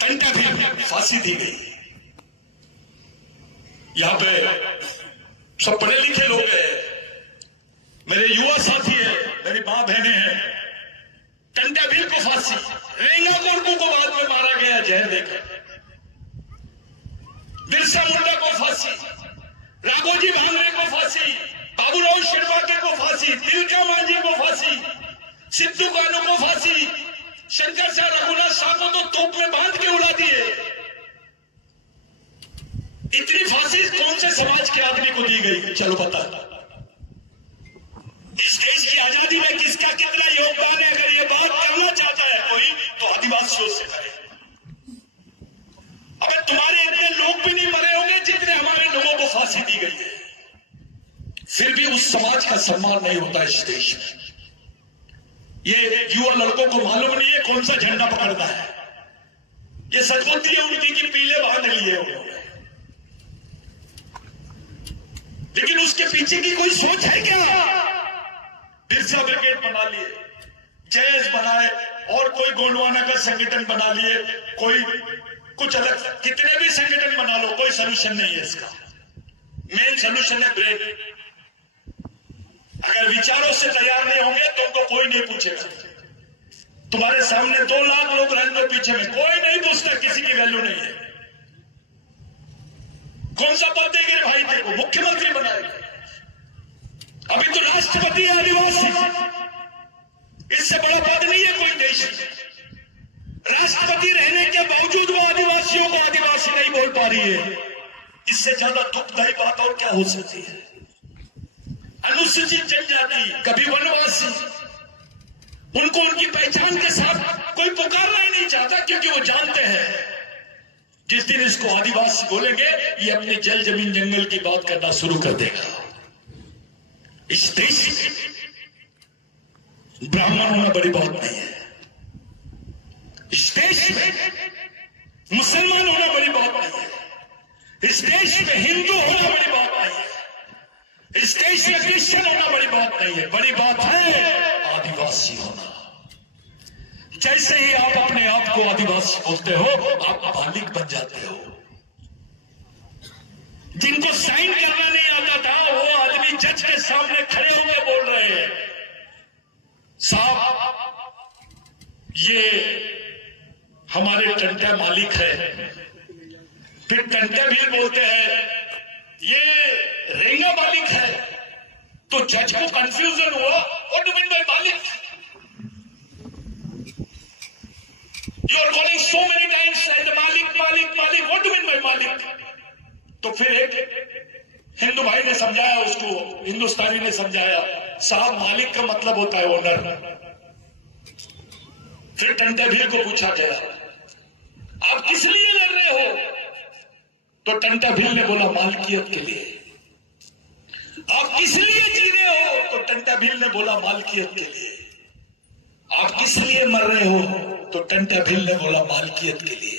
टंटा भी फांसी दी गई। यहां पे सब पढ़े लिखे लोग हैं, मेरे युवा साथी हैं, मेरी मां बहने हैं, टंटा भील को फांसी, रेंगा कोरकू को बाद में मारा गया जहर देकर, बिरसा मुंडा को फांसी, राघोजी भांगरे को फांसी, बाबूराव शिरवाकर को फांसी, तिलका मांझी को फांसी, सिद्धू कानू को फांसी, शंकर शाह रघुनाथ शाह को तो तोप में बांध के उड़ा दिए। इतनी फांसी कौन से समाज के आदमी को दी गई? चलो बता। इस देश की आजादी में किसका कितना योगदान है? अगर ये बात करना चाहता है कोई तो आदिवासियों से करे। अबे तुम्हारे इतने लोग भी नहीं मरे होंगे जितने हमारे लोगों को फांसी दी गई है, फिर भी उस समाज का सम्मान नहीं होता इस देश में। ये युवा लड़कों को मालूम नहीं है कौन सा झंडा पकड़ना है। ये सचबुद्धि है उनकी कि पीले बांध लिए उन्होंने, लेकिन उसके पीछे की कोई सोच है क्या? बिरसा ब्रिगेड बना लिए, जैस बनाए, और कोई गोंडवाना का संगठन बना लिए, कोई कुछ अलग, कितने भी संगठन बना लो, कोई सोल्यूशन नहीं है इसका। मेन सोल्यूशन है ब्रेक। अगर विचारों से तैयार नहीं होंगे तो उनको कोई नहीं पूछेगा। तुम्हारे सामने 2 लाख लोग रहेंगे पीछे में, कोई नहीं पूछता, किसी की वैल्यू नहीं है। कौन सा पद देंगे भाई देखो, मुख्यमंत्री बनाएगा, अभी तो राष्ट्रपति है आदिवासी, इससे बड़ा पद नहीं है कोई देश में। राष्ट्रपति रहने के बावजूद वो आदिवासियों को आदिवासी नहीं बोल पा रही है। इससे ज्यादा दुखदायी बात और क्या हो सकती है? अनुसूचित जनजाति, कभी वनवासी, उनको उनकी पहचान के साथ कोई पुकारना ही नहीं चाहता, क्योंकि वो जानते हैं जिस दिन इसको आदिवासी बोलेंगे ये अपने जल जमीन जंगल की बात करना शुरू कर देगा। इस देश में ब्राह्मण होना बड़ी बात नहीं है, इस देश में मुसलमान होना बड़ी बात नहीं है, इस देश में हिंदू होना बड़ी बात नहीं है, इस देश में क्रिश्चियन होना बड़ी बात नहीं है। बड़ी बात है आदिवासी होना। जैसे ही आप अपने आप को आदिवासी बोलते हो, आप मालिक बन जाते हो। जिनको साइन करना नहीं आता था वो आदमी जज के सामने खड़े हुए बोल रहे हैं, साहब ये हमारे टंटा मालिक है। फिर टंटा भी बोलते हैं ये रेंगा मालिक है, तो जज को कंफ्यूजन हुआ, व्हाट डू मीन बाय मालिक? You are calling so many times and मालिक मालिक मालिक, what do you mean by मालिक? तो फिर एक हिंदू भाई ने समझाया उसको, हिंदुस्तानी ने समझाया, साहब मालिक का मतलब होता है ओनर। फिर टंटा भील को पूछा गया आप किस लिए लड़ रहे हो? तो टंटा भील ने बोला मालकियत के लिए। आप किस लिए जी रहे हो? तो टंटा भील ने बोला मालकियत के लिए। आप किस लिए मर रहे हो? तो टंटा भील ने बोला मालकियत के लिए।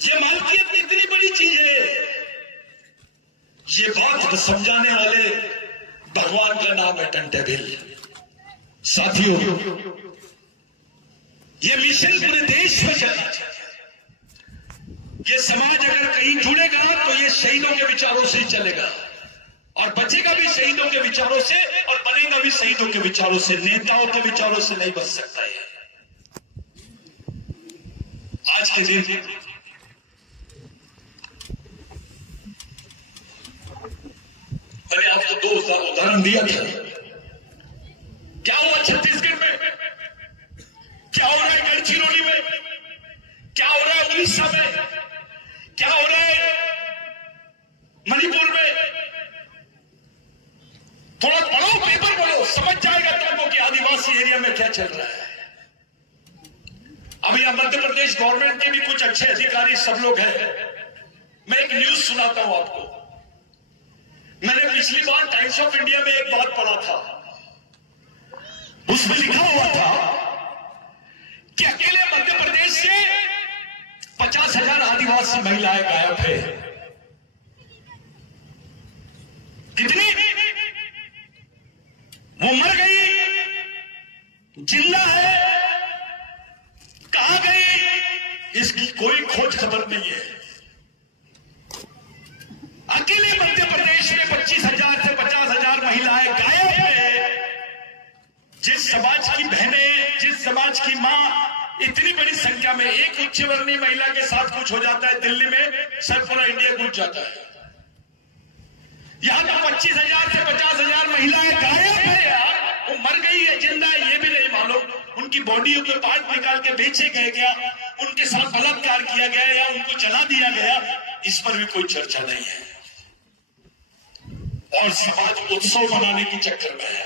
ये मालकियत इतनी बड़ी चीज है, ये बात समझाने वाले भगवान का नाम है टंटा भील। साथियों, ये मिशन पूरे देश में चलना चाहिए। ये समाज अगर कहीं जुड़ेगा तो ये शहीदों के विचारों से ही चलेगा, और बचेगा भी शहीदों के विचारों से, और बनेगा भी शहीदों के विचारों से। नेताओं के विचारों से नहीं बच सकता है। आज के दिन मैंने आपको 2 उदाहरण दिया था। क्या हुआ छत्तीसगढ़ में, क्या हो रहा है गढ़चिरौली में, क्या हो रहा है उड़ीसा में, क्या हो रहा है मणिपुर में। थोड़ा पढ़ो, पेपर पढ़ो, समझ जाएगा तुमको कि आदिवासी एरिया में क्या चल रहा है। अभी यहां मध्य प्रदेश गवर्नमेंट के भी कुछ अच्छे अधिकारी सब लोग हैं। मैं एक न्यूज सुनाता हूं आपको। मैंने पिछली बार टाइम्स ऑफ इंडिया में एक बात पढ़ा था, उसमें लिखा हुआ था कि अकेले मध्य प्रदेश से 50,000 आदिवासी महिलाएं गायब है। कितनी? वो मर गई, जिंदा है, कहां गई, इसकी कोई खोज खबर नहीं है। अकेले मध्य प्रदेश में 25,000 से 50,000 महिलाएं गायब समाज की माँ इतनी बड़ी संख्या में, एक उच्च वर्णीय महिला के साथ कुछ हो जाता है दिल्ली में, सर पूरा इंडिया गूंज जाता है। यहां तो 25,000 से 50,000 महिलाएं गायब है यार, वो मर गई है जिंदा है ये भी नहीं मालूम, उनकी बॉडियों के पार्ट निकाल के बेचे गए क्या, उनके साथ बलात्कार किया गया या उनको जला दिया गया, इस पर भी कोई चर्चा नहीं है। और समाज उत्सव मनाने के चक्कर में है।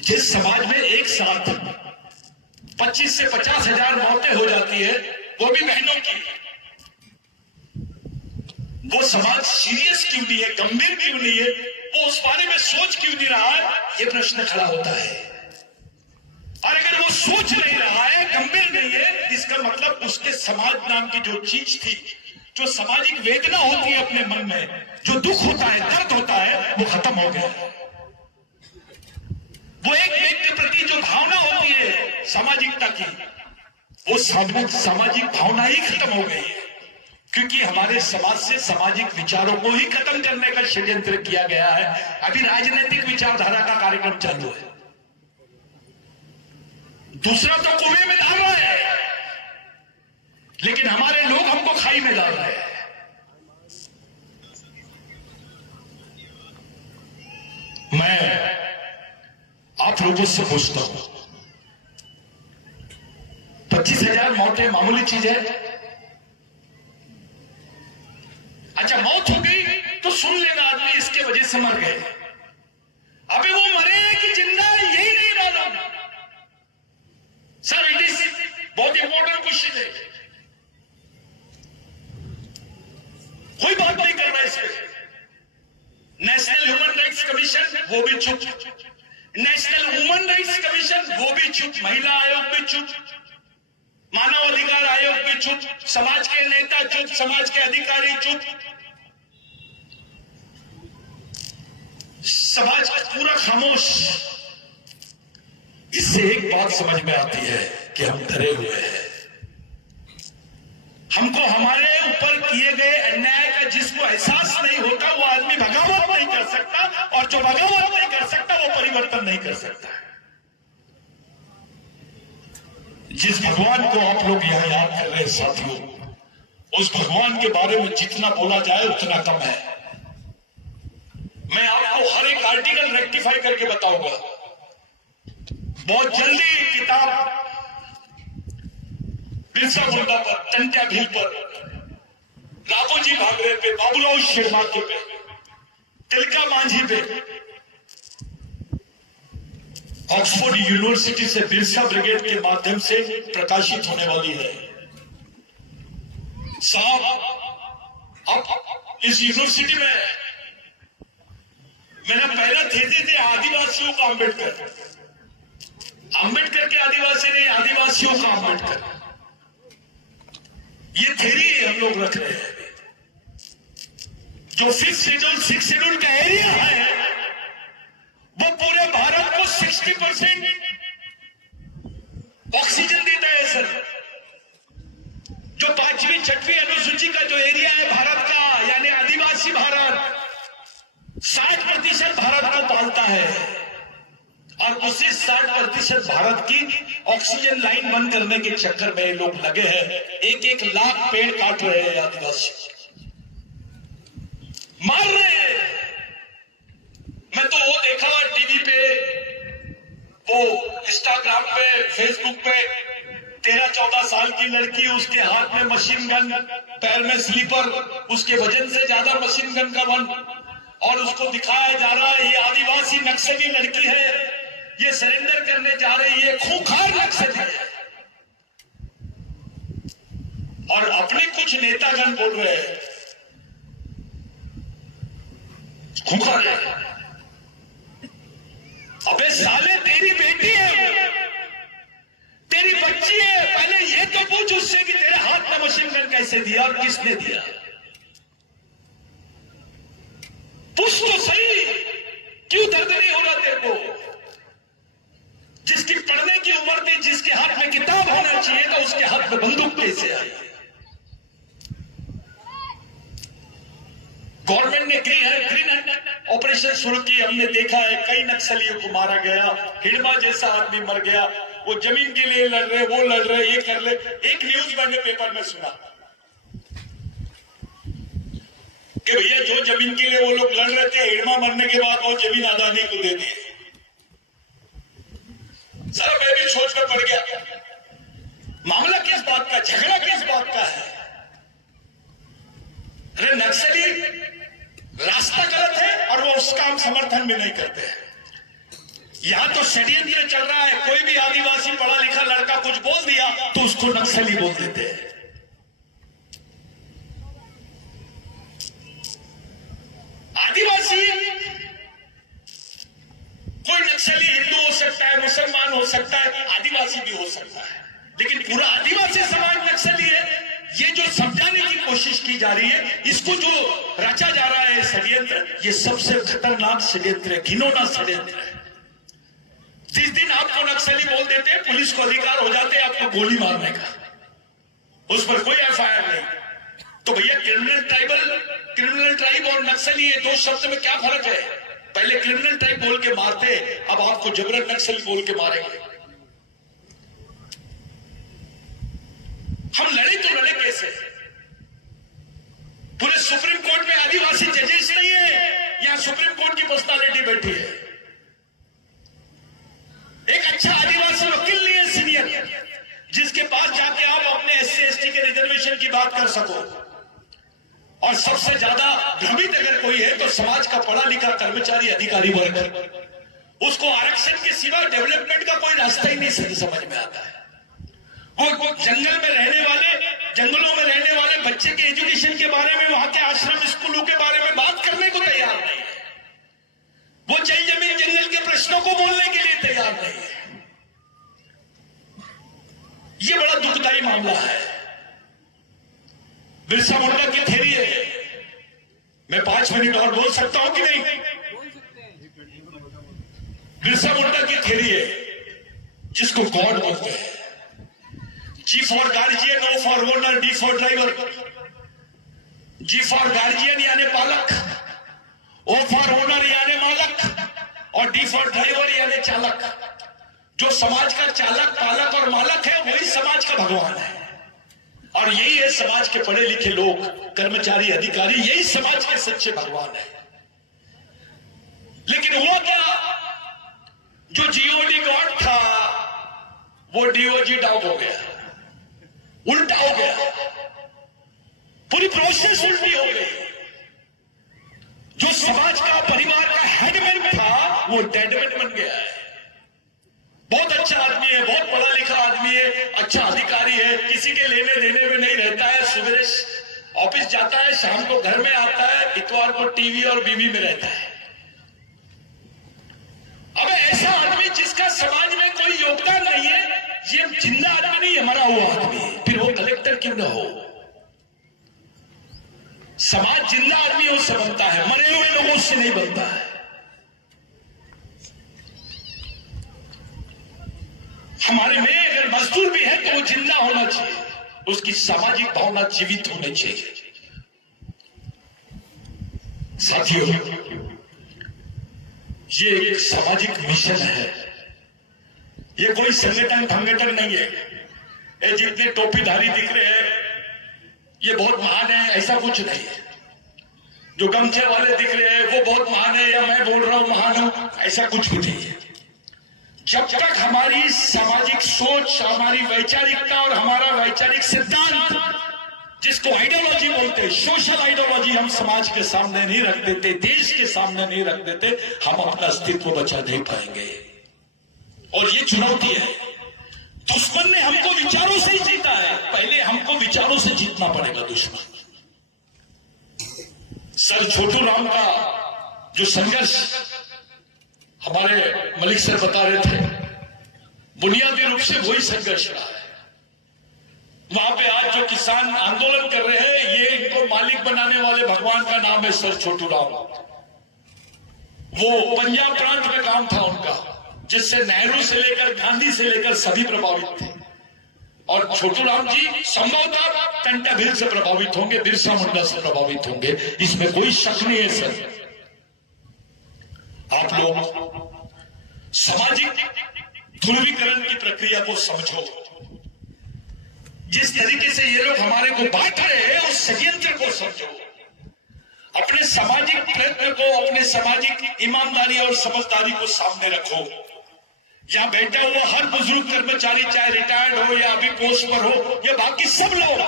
जिस समाज में एक साथ 25 से 50,000 मौतें हो जाती है, वो भी बहनों की, वो समाज सीरियस क्यों नहीं है, गंभीर क्यों नहीं है, वो उस बारे में सोच क्यों नहीं रहा है, ये प्रश्न खड़ा होता है। और अगर वो सोच नहीं रहा है, गंभीर नहीं है, इसका मतलब उसके समाज नाम की जो चीज थी, जो सामाजिक वेदना होती है अपने मन में, जो दुख होता है, दर्द होता है, वो खत्म हो गया। वो एक के प्रति जो भावना होती है सामाजिकता की, वो सामाजिक भावना ही खत्म हो गई है, क्योंकि हमारे समाज से सामाजिक विचारों को ही खत्म करने का षड्यंत्र किया गया है। अभी राजनीतिक विचारधारा का कार्यक्रम चालू है, दूसरा तो कुएं में डाल रहा है, लेकिन हमारे लोग हमको खाई में डाल रहे हैं। मैं आप लोगों से पूछता हूं, 25,000 मौतें मामूली चीज है? अच्छा, मौत हो गई तो सुन लेना आदमी इसके वजह से मर गए, अबे वो मरे हैं कि जिंदा यही नहीं मालूम। सर इट इज बहुत इंपॉर्टेंट क्वेश्चन है, कोई बात नहीं कर रहा इस पे। नेशनल ह्यूमन राइट्स कमीशन वो भी चुप, नेशनल ह्यूमन राइट्स कमीशन वो भी चुप, महिला आयोग भी चुप, मानव अधिकार आयोग भी चुप, समाज के नेता चुप, समाज के अधिकारी चुप, समाज पूरा खामोश। इससे एक बात समझ में आती है कि हम डरे हुए हैं। हमको हमारे ऊपर किए गए अन्याय का जिसको एहसास नहीं होता, वो आदमी बगावत नहीं कर सकता, और जो बगावत नहीं कर सकता वो परिवर्तन नहीं कर सकता। जिस भगवान को आप लोग यहां याद कर रहे हैं साथियों, उस भगवान के बारे में जितना बोला जाए उतना कम है। मैं आपको हर एक आर्टिकल रेक्टिफाई करके बताऊंगा। बहुत जल्दी किताब बिरसा मुंडा पर, टंट्या भील पर, राघोजी भांगरे पे, बाबूराव शेरमाके पे, तिलका मांझी पे, ऑक्सफोर्ड यूनिवर्सिटी से बिरसा ब्रिगेड के माध्यम से प्रकाशित होने वाली है। साहब, अब इस यूनिवर्सिटी में मेरा पहला थीसिस है आदिवासियों का अंबेडकर, अंबेडकर के आदिवासी नहीं, आदिवासियों का अंबेडकर, ये थ्योरी हम लोग रख रहे हैं। जो 6 शेड्यूल का एरिया है, वो पूरे भारत को 60% ऑक्सीजन देता है सर। जो 5वीं 6वीं अनुसूची का जो एरिया है भारत का, यानी आदिवासी भारत, 60% भारत को पालता है, और उसी 60% भारत की ऑक्सीजन लाइन बंद करने के चक्कर में लोग लगे हैं। 1-1 लाख पेड़ काट रहे हैं, आदिवासी मार रहे हैं। मैं तो वो देखा टीवी पे, वो इंस्टाग्राम पे, फेसबुक पे, 13-14 साल की लड़की, उसके हाथ में मशीन गन, पैर में स्लीपर, उसके वजन से ज्यादा मशीन गन का वन, और उसको दिखाया जा रहा है ये आदिवासी नक्सली लड़की है, ये सरेंडर करने जा रही है, खूंखार नक्सली है। और अपने कुछ नेतागण बोल रहे हैं खूंखार है। अबे साले, तेरी बेटी है, तेरी बच्ची है, पहले ये तो पूछ उससे कि तेरे हाथ में मशीन गन कैसे दिया और किसने दिया। पूछ तो सही, क्यों दर्द नहीं हो रहा तेरे को? जिसकी पढ़ने की उम्र थी, जिसके हाथ में किताब होना चाहिए था, उसके हाथ में बंदूक कैसे आई? गवर्नमेंट ने ग्रीन ऑपरेशन शुरू की। हमने देखा है कई नक्सलियों को मारा गया, हिडमा जैसा आदमी मर गया, वो जमीन के लिए लड़ रहे, वो लड़ रहे, ये कर ले। एक न्यूज मैंने पेपर में सुना कि भैया जो जमीन के लिए वो लोग लड़ रहे थे, हिडमा मरने के बाद वो जमीन अदानी को दे दी। सर मैं भी सोच कर पड़ गया, मामला किस बात का, झगड़ा किस बात का है? अरे नक्सली रास्ता गलत है और वो उसका हम समर्थन भी नहीं करते हैं। यहां तो षड्यंत्र चल रहा है, कोई भी आदिवासी पढ़ा लिखा लड़का कुछ बोल दिया तो उसको नक्सली बोल देते हैं। आदिवासी कोई नक्सली हिंदू हो सकता है, मुसलमान हो सकता है, आदिवासी भी हो सकता है, लेकिन पूरा आदिवासी समाज नक्सली है। ये जो समझाने की कोशिश की जा रही है, इसको जो रचा जा रहा है षड्यंत्र, ये सबसे खतरनाक षड्यंत्र है, घिनौना षड्यंत्र है। जिस दिन आपको नक्सली बोल देते हैं, पुलिस को अधिकार हो जाते हैं आपको गोली मारने का, उस पर कोई एफआईआर नहीं। तो भैया क्रिमिनल ट्राइब और नक्सली, ये दो शब्द में क्या फर्क है? पहले क्रिमिनल ट्राइब बोल के मारते, अब आपको जबरन नक्सली बोल के मारेंगे। हम लड़े तो लड़े कैसे? पूरे सुप्रीम कोर्ट में आदिवासी जजेस नहीं है, यहां सुप्रीम कोर्ट की पर्सनालिटी बैठी है। एक अच्छा आदिवासी वकील नहीं है सीनियर, जिसके पास जाके आप अपने एससी एसटी के रिजर्वेशन की बात कर सको। और सबसे ज्यादा भ्रमित अगर कोई है तो समाज का पढ़ा लिखा कर्मचारी अधिकारी वर्ग, उसको आरक्षण के सिवा डेवलपमेंट का कोई रास्ता ही नहीं समझ में आता है। वो जंगल में रहने वाले, जंगलों में रहने वाले बच्चे के एजुकेशन के बारे में, वहां के आश्रम स्कूलों के बारे में बात करने को तैयार नहीं है। वो जल जमीन जंगल के प्रश्नों को बोलने के लिए तैयार नहीं है। ये बड़ा दुखदायी मामला है। बिरसा मुंडा की थ्योरी है, मैं 5 मिनट और बोल सकता हूं कि नहीं? बिरसा मुंडा की थ्योरी है, जिसको गॉड बोलते हैं। G for guardian, O for owner, D for driver. G for guardian यानी पालक, ओ फॉर ओनर यानी मालक, और डी फॉर ड्राइवर यानी चालक। जो समाज का चालक, पालक और मालक है, वही समाज का भगवान है। और यही है समाज के पढ़े लिखे लोग, कर्मचारी अधिकारी, यही समाज के सच्चे भगवान है। लेकिन हुआ क्या, जो जीओडी गॉड था वो डीओजी डॉग हो गया, उल्टा हो गया, पूरी प्रोसेस उल्टी हो गई। जो समाज का, परिवार का हेडमैन था, वो डेडमैन बन गया है। बहुत अच्छा आदमी है, बहुत पढ़ा लिखा आदमी है, अच्छा अधिकारी है, किसी के लेने देने में नहीं रहता है, सुबह ऑफिस जाता है, शाम को घर में आता है, इतवार को टीवी और बीवी में रहता है। अब ऐसा आदमी जिसका समाज में कोई योगदान नहीं है, ये जिंदा आदमी नहीं, मरा हुआ आदमी है। फिर वो कलेक्टर क्यों ना हो? समाज जिंदा आदमियों से बनता है, मरे हुए लोगों से नहीं बनता है। हमारे में अगर मजदूर भी है तो वो जिंदा होना चाहिए, उसकी सामाजिक भावना जीवित होनी चाहिए। साथियों, ये एक सामाजिक मिशन है, ये कोई संगठन नहीं है। ये जितने टोपीधारी दिख रहे हैं ये बहुत महान है, ऐसा कुछ नहीं है। जो गमछे वाले दिख रहे हैं वो बहुत महान है, या मैं बोल रहा हूं महान हूं, ऐसा कुछ भी नहीं है। जब तक हमारी सामाजिक सोच, हमारी वैचारिकता और हमारा वैचारिक सिद्धांत, जिसको आइडियोलॉजी बोलते हैं, सोशल आइडियोलॉजी, हम समाज के सामने नहीं रख देते, देश के सामने नहीं रख देते, हम अपना अस्तित्व बचा नहीं पाएंगे। और ये चुनौती है। दुश्मन ने हमको विचारों से ही जीता है, पहले हमको विचारों से जीतना पड़ेगा दुश्मन। सर छोटू राम का जो संघर्ष हमारे मलिक सर बता रहे थे, बुनियादी रूप से वही संघर्ष रहा है। वहां पे आज जो किसान आंदोलन कर रहे हैं, ये इनको मालिक बनाने वाले भगवान का नाम है सर छोटू राम। वो पंजाब प्रांत में काम था उनका, जिससे नेहरू से लेकर गांधी से लेकर सभी प्रभावित थे। और छोटू राम जी संभवतः कंटाभिल से प्रभावित होंगे, बिरसा मुंडा से प्रभावित होंगे, इसमें कोई शक नहीं है सर। आप लोग सामाजिक ध्रुवीकरण की प्रक्रिया को समझो। जिस तरीके से ये लोग हमारे को बांट रहे हैं उस षड्यंत्र को समझो। अपने सामाजिक प्रयत्न को, अपने सामाजिक ईमानदारी और समझदारी को सामने रखो। यहां बैठा हुआ हर बुजुर्ग कर्मचारी, चाहे रिटायर्ड हो या अभी पोस्ट पर हो या बाकी सब लोग,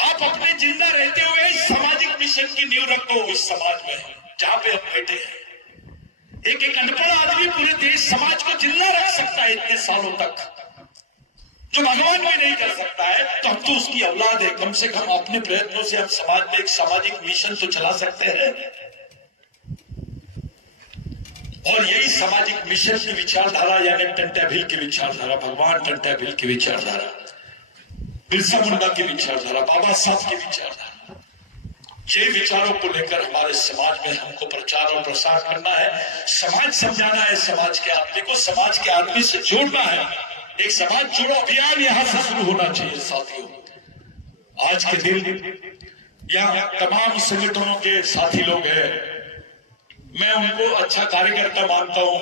आप अपने जिंदा रहते हुए इस सामाजिक मिशन की नींव रखो। इस समाज में जहां पे हम बैठे हैं, एक एक अनपढ़ आदमी पूरे देश समाज को जिंदा रख सकता है इतने सालों तक, जो भगवान भी नहीं कर सकता है। तो हम तो उसकी औलाद है। कम से कम अपने प्रयत्नों से हम समाज में एक सामाजिक मिशन तो चला सकते हैं। और यही सामाजिक मिशन की विचारधारा, यानी टंट्या भील की विचारधारा, भगवान टंट्या भील की विचारधारा, बिरसा मुंडा की विचारधारा, बाबा साहब की विचारधारा, ये विचारों को लेकर हमारे समाज में हमको प्रचार और प्रसार करना है। समाज समझाना है, समाज के आदमी को समाज के आदमी से जोड़ना है। एक समाज जोड़ो अभियान यहां से शुरू होना चाहिए। साथियों, आज के दिन यहाँ तमाम संगठनों के साथी लोग हैं, मैं उनको अच्छा कार्यकर्ता मानता हूं।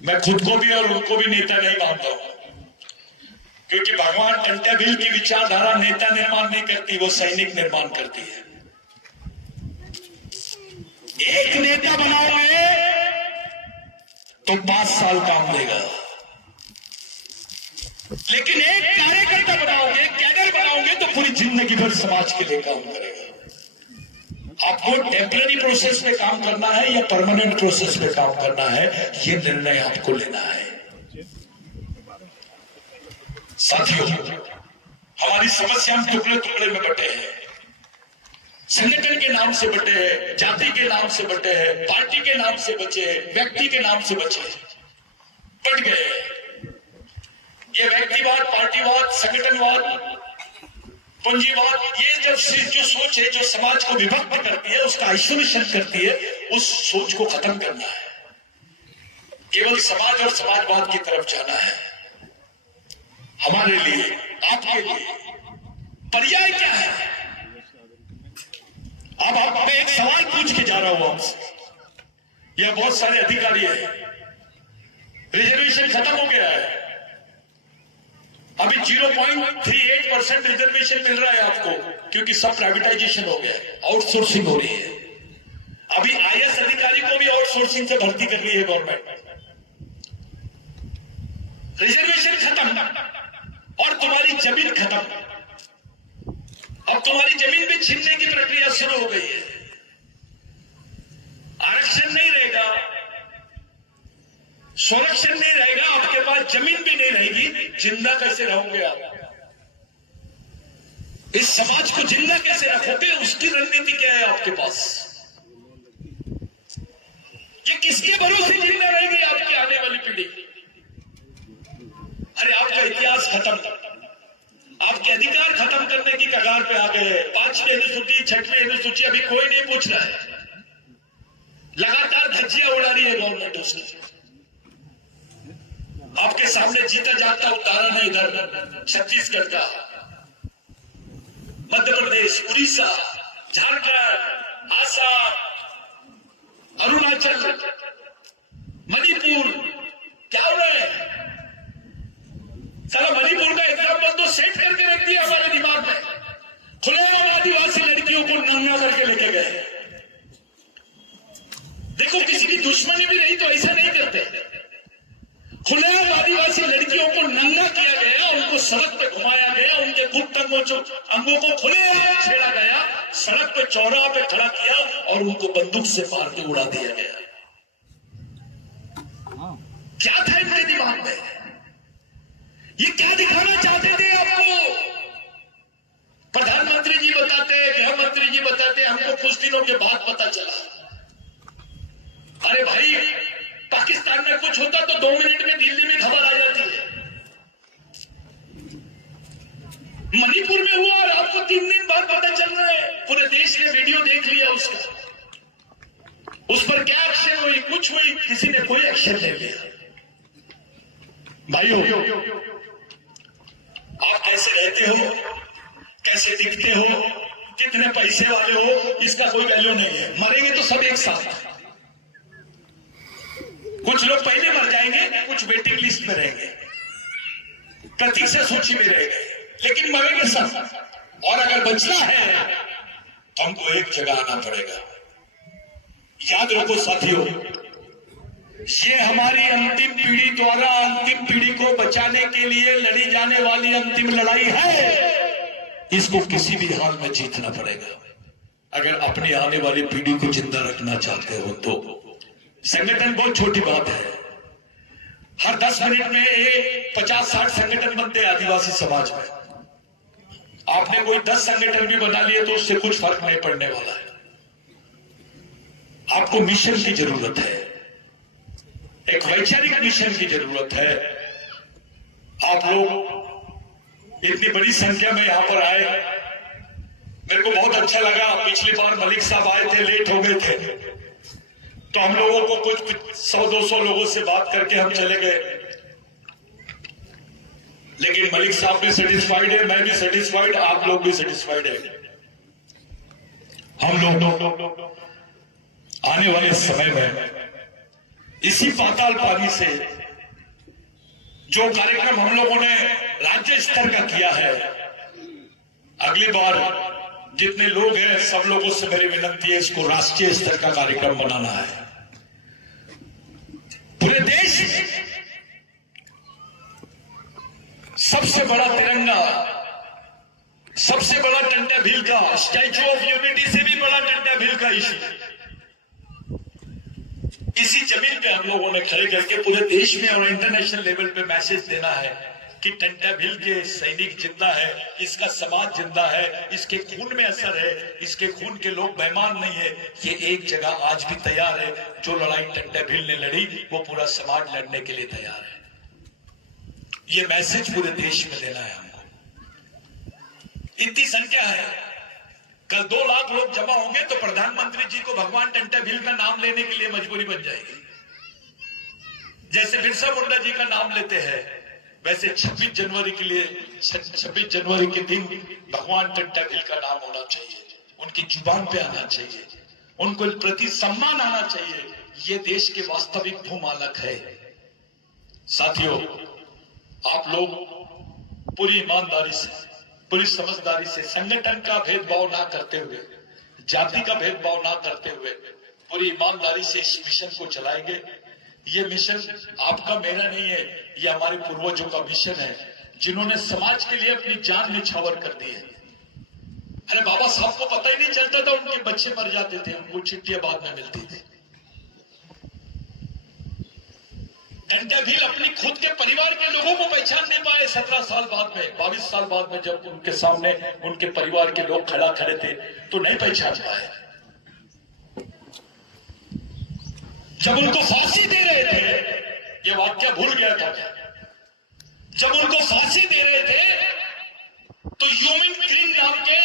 मैं खुद को भी और उनको भी नेता नहीं मानता हूं, क्योंकि भगवान टंट्या भील की विचारधारा नेता निर्माण नहीं करती, वो सैनिक निर्माण करती है। एक नेता बनाओगे तो 5 साल काम देगा, लेकिन एक कार्यकर्ता बनाओगे, कैडर बनाओगे तो पूरी जिंदगी भर समाज के लिए काम करेगा। आपको टेम्पररी प्रोसेस में काम करना है या परमानेंट प्रोसेस में काम करना है, ये निर्णय आपको लेना है। साथियों, हमारी समस्या हम टुकड़े टुकड़े में बटे हैं। संगठन के नाम से बटे हैं, जाति के नाम से बटे हैं, पार्टी के नाम से बचे हैं, व्यक्ति के नाम से बचे हैं, बट गए। ये व्यक्तिवाद, पार्टीवाद, संगठनवाद, पूंजीवाद, ये जब जो सोच है जो समाज को विभक्त करती है, उसका आइसोलेशन करती है, उस सोच को खत्म करना है। केवल समाज और समाजवाद की तरफ जाना है। हमारे लिए, आपके लिए पर्याय क्या है? अब मैं एक सवाल पूछ के जा रहा हूं आपसे। यह बहुत सारे अधिकारी हैं, रिजर्वेशन खत्म हो गया है, अभी 0.38% रिजर्वेशन मिल रहा है आपको, क्योंकि सब प्राइवेटाइजेशन हो गया है, आउटसोर्सिंग हो रही है। अभी आईएएस अधिकारी को भी आउटसोर्सिंग से भर्ती कर रही है गवर्नमेंट। रिजर्वेशन खत्म और तुम्हारी जमीन खत्म। अब तुम्हारी जमीन भी छीनने की प्रक्रिया शुरू हो गई है। आरक्षण नहीं रहेगा, संरक्षण नहीं रहेगा, आपके पास जमीन भी नहीं रहेगी, जिंदा कैसे रहोगे आप? इस समाज को जिंदा कैसे रखोगे? उसकी रणनीति क्या है आपके पास? ये किसके भरोसे जिंदा रहेगी आपकी आने वाली पीढ़ी? अरे आपका इतिहास खत्म, आपके अधिकार खत्म करने की कगार पे आ गए। 5वीं अनुसूची, 6वीं अनुसूची अभी कोई नहीं पूछ रहा है। लगातार धज्जियां उड़ा रही है गवर्नमेंट उसकी। आपके सामने जीता जाता उदाहरण है इधर छत्तीसगढ़ का, मध्य प्रदेश, उड़ीसा, झारखंड, आसाम, अरुणाचल, मणिपुर। क्या हो रहा है? सारा मणिपुर का एग्जाम्पल तो सेट करके रख दिया हमारे दिमाग में। खुलेआम आदिवासी लड़कियों को नंगा करके लेके गए। देखो, किसी की दुश्मनी भी नहीं तो ऐसा नहीं करते। खुलेआम आदिवासी लड़कियों को नंगा किया गया, उनको सड़क पे घुमाया गया, उनके गुप्त अंगों को खुलेआम छेड़ा गया, सड़क पे चौराहे पे खड़ा किया और उनको बंदूक से मार के उड़ा दिया गया। क्या था इनके दिमाग में? ये क्या दिखाना चाहते थे आपको? प्रधानमंत्री जी बताते, गृह मंत्री जी बताते, हमको कुछ दिनों के बाद पता चला। अरे भाई, पाकिस्तान में कुछ होता तो 2 मिनट में दिल्ली में खबर आ जाती है। मणिपुर में हुआ और आपको 3 दिन बाद पता चल रहा है। पूरे देश ने वीडियो देख लिया उसका। उस पर क्या एक्शन हुई? कुछ हुई? किसी ने कोई एक्शन नहीं लिया। भाइयों, आप कैसे रहते हो, कैसे दिखते हो, कितने पैसे वाले हो, इसका कोई वैल्यू नहीं है। मरेंगे तो सब एक साथ। कुछ लोग पहले मर जाएंगे, कुछ वेटिंग लिस्ट में रहेंगे, प्रतीक्षा सूची में रहेंगे, लेकिन मरेंगे सब। और अगर बचना है तो हमको एक जगह आना पड़ेगा। याद रखो साथियों, ये हमारी अंतिम पीढ़ी द्वारा अंतिम पीढ़ी को बचाने के लिए लड़ी जाने वाली अंतिम लड़ाई है। इसको किसी भी हाल में जीतना पड़ेगा। अगर अपनी आने वाली पीढ़ी को जिंदा रखना चाहते हो तो संगठन बहुत छोटी बात है। हर 10 मिनट में 50-60 संगठन बनते हैं आदिवासी समाज में। आपने कोई 10 संगठन भी बना लिए तो उससे कुछ फर्क नहीं पड़ने वाला है। आपको मिशन की जरूरत है, एक वैचारिक मिशन की जरूरत है। आप लोग इतनी बड़ी संख्या में यहां पर आए, मेरे को बहुत अच्छा लगा। पिछली बार मलिक साहब आए थे, लेट हो गए थे, तो हम लोगों को कुछ 100-200 लोगों से बात करके हम चले गए। लेकिन मलिक साहब भी सेटिस्फाइड है, मैं भी सेटिस्फाइड, आप लोग भी सेटिस्फाइड है। हम लोग आने वाले समय में इसी पाताल पानी से जो कार्यक्रम हम लोगों ने राज्य स्तर का किया है, अगली बार जितने लोग हैं सब लोगों से मेरी विनती है, इसको राष्ट्रीय स्तर का कार्यक्रम बनाना है। पूरे देश में सबसे बड़ा तिरंगा, सबसे बड़ा टंटा भील का स्टैच्यू ऑफ यूनिटी से भी बड़ा टंटा भील का इसी जमीन पे हम लोगों ने खड़े करके पूरे देश में और इंटरनेशनल लेवल पे मैसेज देना है कि टंटा भील के सैनिक जिंदा है, इसका समाज जिंदा है, इसके खून में असर है, इसके खून के लोग बेईमान नहीं है। ये एक जगह आज भी तैयार है। जो लड़ाई टंटा भील ने लड़ी वो पूरा समाज लड़ने के लिए तैयार है। ये मैसेज पूरे देश में देना है हमको। इतनी संख्या है, कल 2 लाख लोग जमा होंगे तो प्रधानमंत्री जी को भगवान टंटा भील का नाम लेने के लिए मजबूरी बन जाएगी। जैसे बिरसा मुंडा जी का नाम लेते हैं, वैसे 26 जनवरी के लिए 26 जनवरी के दिन भगवान टंटा भील का नाम होना चाहिए, उनकी जुबान पे आना चाहिए, उनको प्रति सम्मान आना चाहिए। ये देश के वास्तविक भूमालक है। साथियों, आप लोग पूरी ईमानदारी से, पूरी समझदारी से, संगठन का भेदभाव ना करते हुए, जाति का भेदभाव ना करते हुए पूरी ईमानदारी से इस मिशन को चलाएंगे। ये मिशन आपका मेरा नहीं है, ये हमारे पूर्वजों का मिशन है, जिन्होंने समाज के लिए अपनी जान निछावर कर दी है। अरे बाबा साहब को पता ही नहीं चलता था, उनके बच्चे मर जाते थे, उनको चिट्ठियां बाद में मिलती थी। टंटा भील अपनी खुद के परिवार के लोगों को पहचान नहीं पाए। 17 साल बाद में, 22 साल बाद में जब उनके सामने उनके परिवार के लोग खड़े थे तो नहीं पहचान पाए। जब उनको फांसी दे रहे थे, ये वाक्य भूल गया था मैं, जब उनको फांसी दे रहे थे तो ह्यूमन ग्रीन नाम के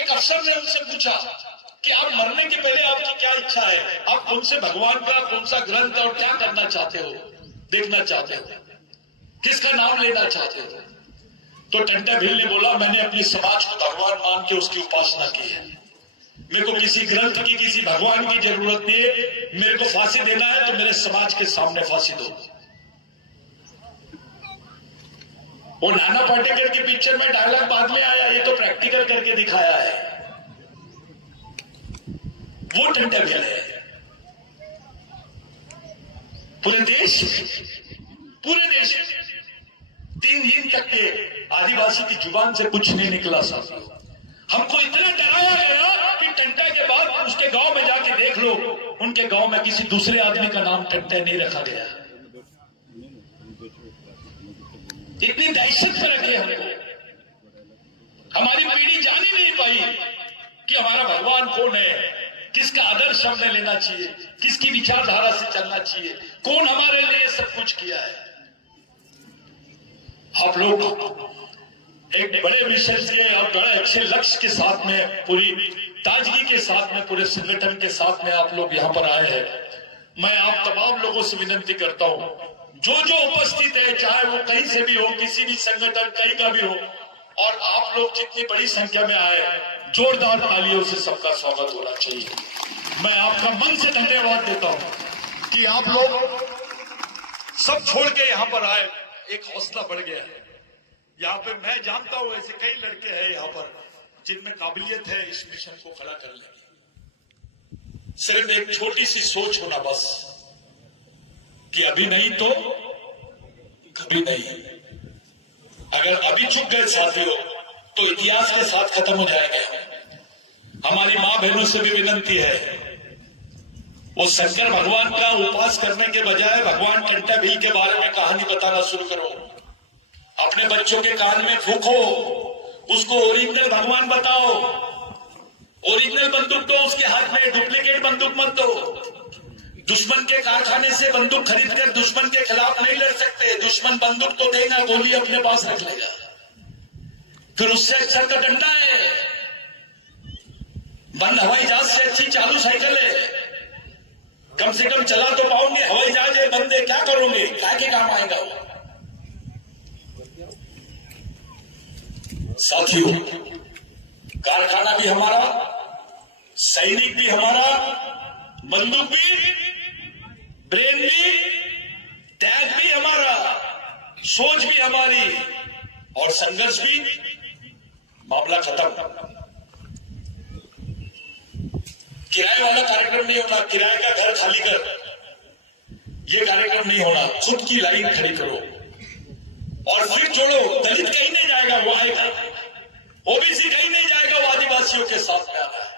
एक अफसर ने उनसे पूछा कि आप मरने के पहले आपकी क्या इच्छा है, आप कौन से भगवान का कौन सा ग्रंथ और क्या करना चाहते हो, देखना चाहते हो, किसका नाम लेना चाहते हो? तो टंटा भील ने बोला, मैंने अपनी समाज को भगवान मान के उसकी उपासना की है। मेरे को किसी ग्रंथ की, किसी भगवान की जरूरत नहीं है। मेरे को फांसी देना है तो मेरे समाज के सामने फांसी दो। वो नाना पाटेकर की पिक्चर में डायलॉग बाद में आया, ये तो प्रैक्टिकल करके दिखाया है। वो टंटा भील है। पूरे देश 3 दिन तक के आदिवासी की जुबान से कुछ नहीं निकला। साथियों, हमको इतना डराया गया कि टंटा के बाद उसके गांव में जाके देख लो, उनके गांव में किसी दूसरे आदमी का नाम टंटा नहीं रखा गया। इतनी दहशत में रखे हमको। हमारी पीढ़ी जान ही नहीं पाई कि हमारा भगवान कौन है, किसका आदर्श हमने लेना चाहिए, किसकी विचारधारा से चलना चाहिए, कौन हमारे लिए सब कुछ किया है। आप लोग एक बड़े मिशन के और बड़े अच्छे लक्ष्य के साथ में, पूरी ताजगी के साथ में, पूरे संगठन के साथ में आप लोग यहाँ पर आए हैं। मैं आप तमाम लोगों से विनती करता हूँ, जो उपस्थित है, चाहे वो कहीं से भी हो, किसी भी संगठन कहीं का भी हो, और आप लोग जितनी बड़ी संख्या में आए, जोरदार तालियों से सबका स्वागत होना चाहिए। मैं आपका मन से धन्यवाद देता हूँ कि आप लोग सब छोड़ के यहाँ पर आए, एक हौसला बढ़ गया है। यहाँ पे मैं जानता हूं ऐसे कई लड़के हैं यहाँ पर जिनमें काबिलियत है इस मिशन को खड़ा करने की। सिर्फ एक छोटी सी सोच होना बस, कि अभी नहीं तो कभी नहीं। अगर अभी चुक गए साथियों तो इतिहास के साथ खत्म हो जाएंगे। हमारी मां बहनों से भी विनती है, वो शंकर भगवान का उपास करने के बजाय भगवान कंटाभील के बारे में कहानी बताना शुरू करो। अपने बच्चों के कान में फूंको, उसको ओरिजिनल भगवान बताओ। ओरिजिनल बंदूक दो उसके हाथ में, डुप्लीकेट बंदूक मत दो। दुश्मन के कारखाने से बंदूक खरीदकर दुश्मन के खिलाफ नहीं लड़ सकते। दुश्मन बंदूक तो देगा, गोली अपने पास रख लेगा। फिर उससे अच्छा का डंडा है, बंद हवाई जहाज से अच्छी चालू साइकिल है। कम से कम चला तो पाओगे। हवाई जहाज है, बंदे क्या करोगे, क्या के काम आएगा वो। साथियों, कारखाना भी हमारा, सैनिक भी हमारा, बंदूक भी, ब्रेन भी, त्याग भी हमारा, सोच भी हमारी और संघर्ष भी। मामला खत्म। किराए वाला कार्यक्रम नहीं होना, किराए का घर खाली कर, ये कार्यक्रम नहीं होना। खुद की लाइन खड़ी करो और फिर छोड़ो। दलित कहीं नहीं जाएगा, वो आएगा। ओबीसी कहीं नहीं जाएगा, वो आदिवासियों के साथ में आना है।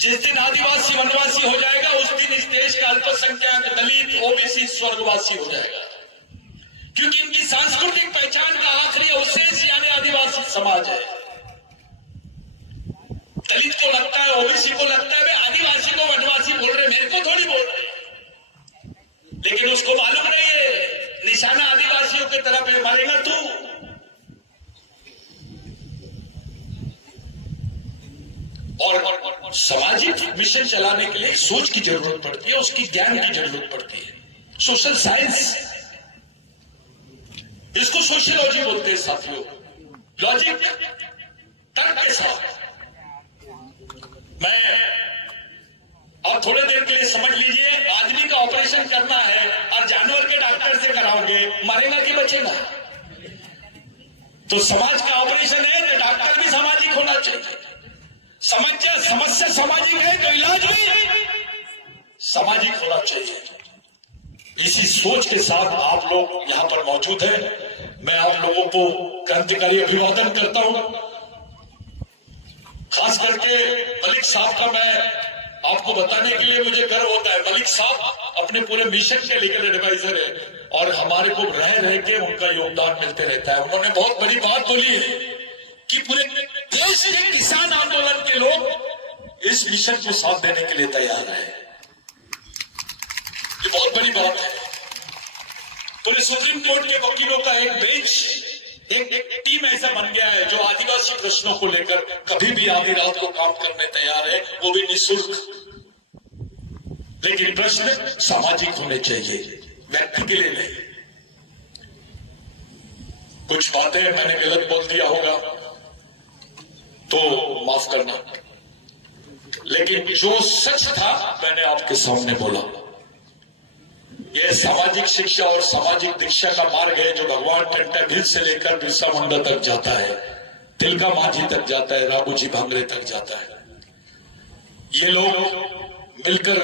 जिस दिन आदिवासी वनवासी हो जाएगा उस दिन इस देश का अल्पसंख्यक दलित ओबीसी स्वर्गवासी हो जाएगा। क्योंकि इनकी सांस्कृतिक पहचान का आखिरी अवशेष यानी आदिवासी समाज है। दलित को लगता है, ओबीसी को लगता है वे आदिवासी को वनवासी बोल रहे, मेरे को थोड़ी बोल रहे। लेकिन उसको मालूम नहीं है निशाना आदिवासियों की तरफ है, मारेगा तू। और सामाजिक मिशन चलाने के लिए सोच की जरूरत पड़ती है, उसकी ज्ञान की जरूरत पड़ती है। सोशल साइंस, इसको सोशियोलॉजी बोलते हैं साथियों। लॉजिक, तर्क के साथ। मैं और थोड़े देर के लिए समझ लीजिए, आदमी का ऑपरेशन करना है और जानवर के डॉक्टर से कराओगे, मरेगा कि बचेगा? तो समाज का ऑपरेशन है तो डॉक्टर भी सामाजिक होना चाहिए। समस्या सामाजिक है तो इलाज भी सामाजिक होना चाहिए। इसी सोच के साथ आप लोग यहां पर मौजूद हैं। मैं आप लोगों को क्रांतिकारी अभिवादन करता हूं। खास करके मलिक साहब का मैं आपको बताने के लिए मुझे गर्व होता है। मलिक साहब अपने पूरे मिशन के लीगल एडवाइजर है और हमारे को रह रह के उनका योगदान मिलते रहता है। उन्होंने बहुत बड़ी बात बोली है कि पूरे देश के किसान आंदोलन के लोग इस मिशन को साथ देने के लिए तैयार है। ये बहुत बड़ी बात है। पूरे सुप्रीम कोर्ट के वकीलों का एक बेंच, एक टीम ऐसा बन गया है जो आदिवासी प्रश्नों को लेकर कभी भी आधी रात को काम करने तैयार है, वो भी निःशुल्क। लेकिन प्रश्न सामाजिक होने चाहिए, व्यक्ति के लिए नहीं। कुछ बातें मैंने गलत बोल दिया होगा तो माफ करना, लेकिन जो सच था मैंने आपके सामने बोला। यह सामाजिक शिक्षा और सामाजिक दीक्षा का मार्ग है जो भगवान कंटाभील से लेकर बिरसा मुंडा तक जाता है, तिलका मांझी तक जाता है, राघोजी भांगरे तक जाता है। ये लोग मिलकर